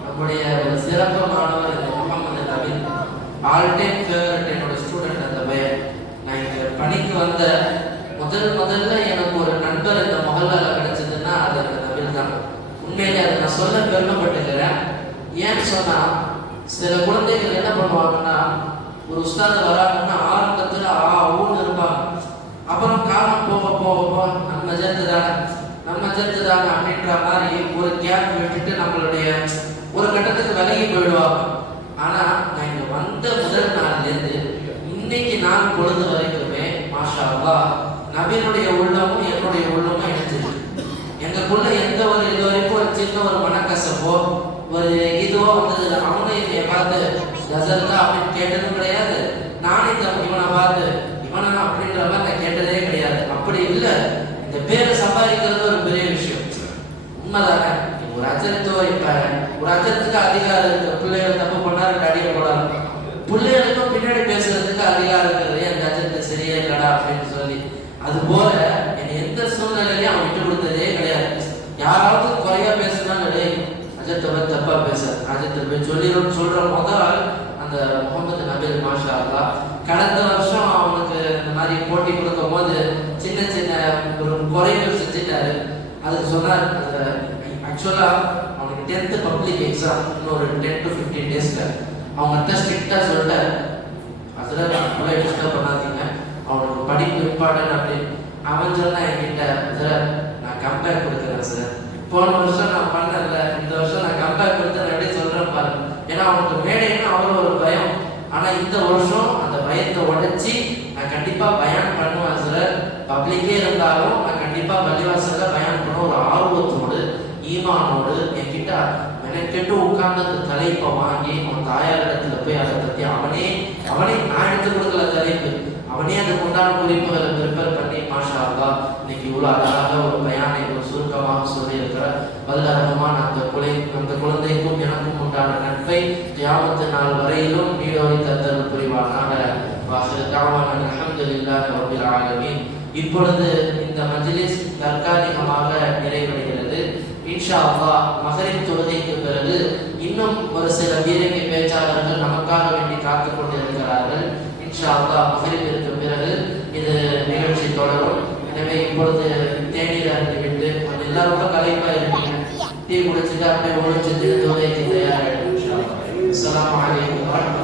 நம்முடைய ஒரு சிறப்பு மாணவர் Mohammed Nabeel, all time favourite, என்னோட ஸ்டூடெண்ட். அந்த பையன் நான் இங்கே பணிக்கு வந்த முதல்ல எனக்கு ஒரு நண்பர் இந்த மொஹல்லால கிடைச்சதுன்னா அது அந்த நபீல் தான். உண்மையிலே அதை நான் சொல்ல பெருமைப்பட்டுக்கிறேன். ஏன்னு சொன்னா, சில குழந்தைகள் என்ன பண்ணுவாங்கன்னா, ஒரு உஸ்தாது வராங்கன்னா ஆரம்பத்தில் ஊன்னு இருப்பாங்க. அப்புறம் காலம் போக போக போக நம்ம ஜெத்து தானே அப்படின்ற மாதிரி ஒரு கேப் விட்டுட்டு நம்மளுடைய ஒரு கட்டத்துக்கு விலகி போயிடுவாங்க. ஆனா நான் இங்க வந்த முதல் நாள்லேருந்து இன்னைக்கு நாள் பொழுது வரைக்குமே மாஷா அல்லாஹ் நபியினுடைய உள்ளமும் என்னுடைய உள்ளமும் இணைஞ்சிருக்கு. எங்களுக்குள்ள எந்த ஒரு இது வரைக்கும் ஒரு சின்ன ஒரு மனக்கசப்போ ஒரு இதுவோ வந்தது. அவங்க என்னைய பார்த்து கசல் தான் அப்படின்னு கேட்டதும் கிடையாது. நானே இவனை பார்த்து இவனா அப்படின்ற மாதிரி நான் கேட்டதே கிடையாது. அப்படி இல்லை, இந்த பேரை சம்பாதிக்கிறது ஒரு பெரிய விஷயம். உண்மைதானே? ஒரு அஜரத்தோ இப்ப ஒரு அஜரத்துக்கு அதிகாரம் இருக்கு. பிள்ளைகள் தப்பு பண்ணா ரெண்டு அடிக்க போடாது. பிள்ளைகளுக்கும் பின்னாடி பேசுறதுக்கு அதிகாரம் இருக்கிறது. அந்த அஜரத்து சரியே இல்லடா அப்படின்னு சொல்லி. அது போல என்னை எந்த சூழ்நிலையிலையும் அவன் விட்டு கொடுத்ததே கிடையாது. யாராவது குறையா பேசுனாலும் அஜத்தை தப்பா பேச அஜத்தை போய் சொல்லிடும் சொல்ற முதல் அந்த முகமது நபீல் மாஷா அல்லாஹ். கடந்த வருஷம் அவனுக்கு இந்த மாதிரி போட்டி கொடுக்கும் போது சின்ன சின்ன ஒரு குறைகள் செஞ்சுட்டாரு. அதுக்கு சொன்னார், அது ஆக்சுவலா அவனுக்கு 10th பப்ளிக் எக்ஸாம் இன்னொரு 10 to 15 டேஸ்ல அவங்ககிட்ட ஸ்ட்ரிக்டா சொல்லிட்டாரு, அதில் அவ்வளோ டிஸ்டர்ப் பண்ணாதீங்க, அவனுக்கு படிப்பு இம்பார்ட்டன் அப்படின்னு. அவன் சொன்னா என்கிட்ட, சார் நான் கம்பேர் கொடுக்குறேன் சார், போன வருஷம் நான் பண்ணல, இந்த வருஷம் நான் கம்பேர் கொடுத்து நான் எப்படி சொல்றேன் பாருங்க. ஏன்னா அவனுக்கு மேடைன்னு அவ்வளோ ஒரு பயம். ஆனா இந்த வருஷம் அந்த பயத்தை உடைச்சி நான் கண்டிப்பா பயான் பண்ணுவேன் சார். பப்ளிக்கே இருந்தாலும் நான் கண்டிப்பா பள்ளிவாசல்ல பயான் பண்ண ஒரு ஆர்வத்தோடு ஈமானோடு என்கிட்ட மெனக்கெட்டு உட்கார்ந்து அந்த தலைப்பை வாங்கி அவன் தாயார் இடத்துல போய் அதை பத்தி அவனே நான் எடுத்து கொடுக்கல தலைப்பு, அவனே அதுக்கு உண்டான குறிப்புகளை ப்ரிப்பேர் பண்ணி மாஷா அல்லாஹ் இன்னைக்கு இவ்வளோ அழகாக ஒரு பயானை ஒரு சுருக்கமாக சொல்லியிருக்கிற வல்லரகமான அந்த குழந்தைக்கும் எனக்கும் உண்டான நட்பை கியாமத்து நாள் வரையிலும் நீடோடி தந்தல் புரிவானாக. அல்ஹம்துலில்லாஹி ரப்பில் ஆலமீன். இப்பொழுது இந்த மஜ்லிஸ் தற்காலிகமாக நிறைவடைகிறது. இன்ஷா அல்லாஹ் மகரிப் தொழுகைக்கு பிறகு இன்னும் ஒரு சில வீரங்கை பேச்சாளர்கள் நமக்காக வேண்டி காத்துக் கொண்டிருக்கிறார்கள். இன்ஷா அல்லாஹ் மகரிபிற்கு பிறகு இது நிகழ்ச்சி தொடரும். எனவே இப்பொழுது தேநீர் அருந்திவிட்டு எல்லாரும் ரொம்ப கலைப்பா இருக்கீங்க, டீ குடிச்சுட்டு அப்படியே ஒழிச்சு தொழுகைக்கு தயாராகிடும். இன்ஷா அல்லாஹ். அஸ்ஸலாமு அலைக்கும்.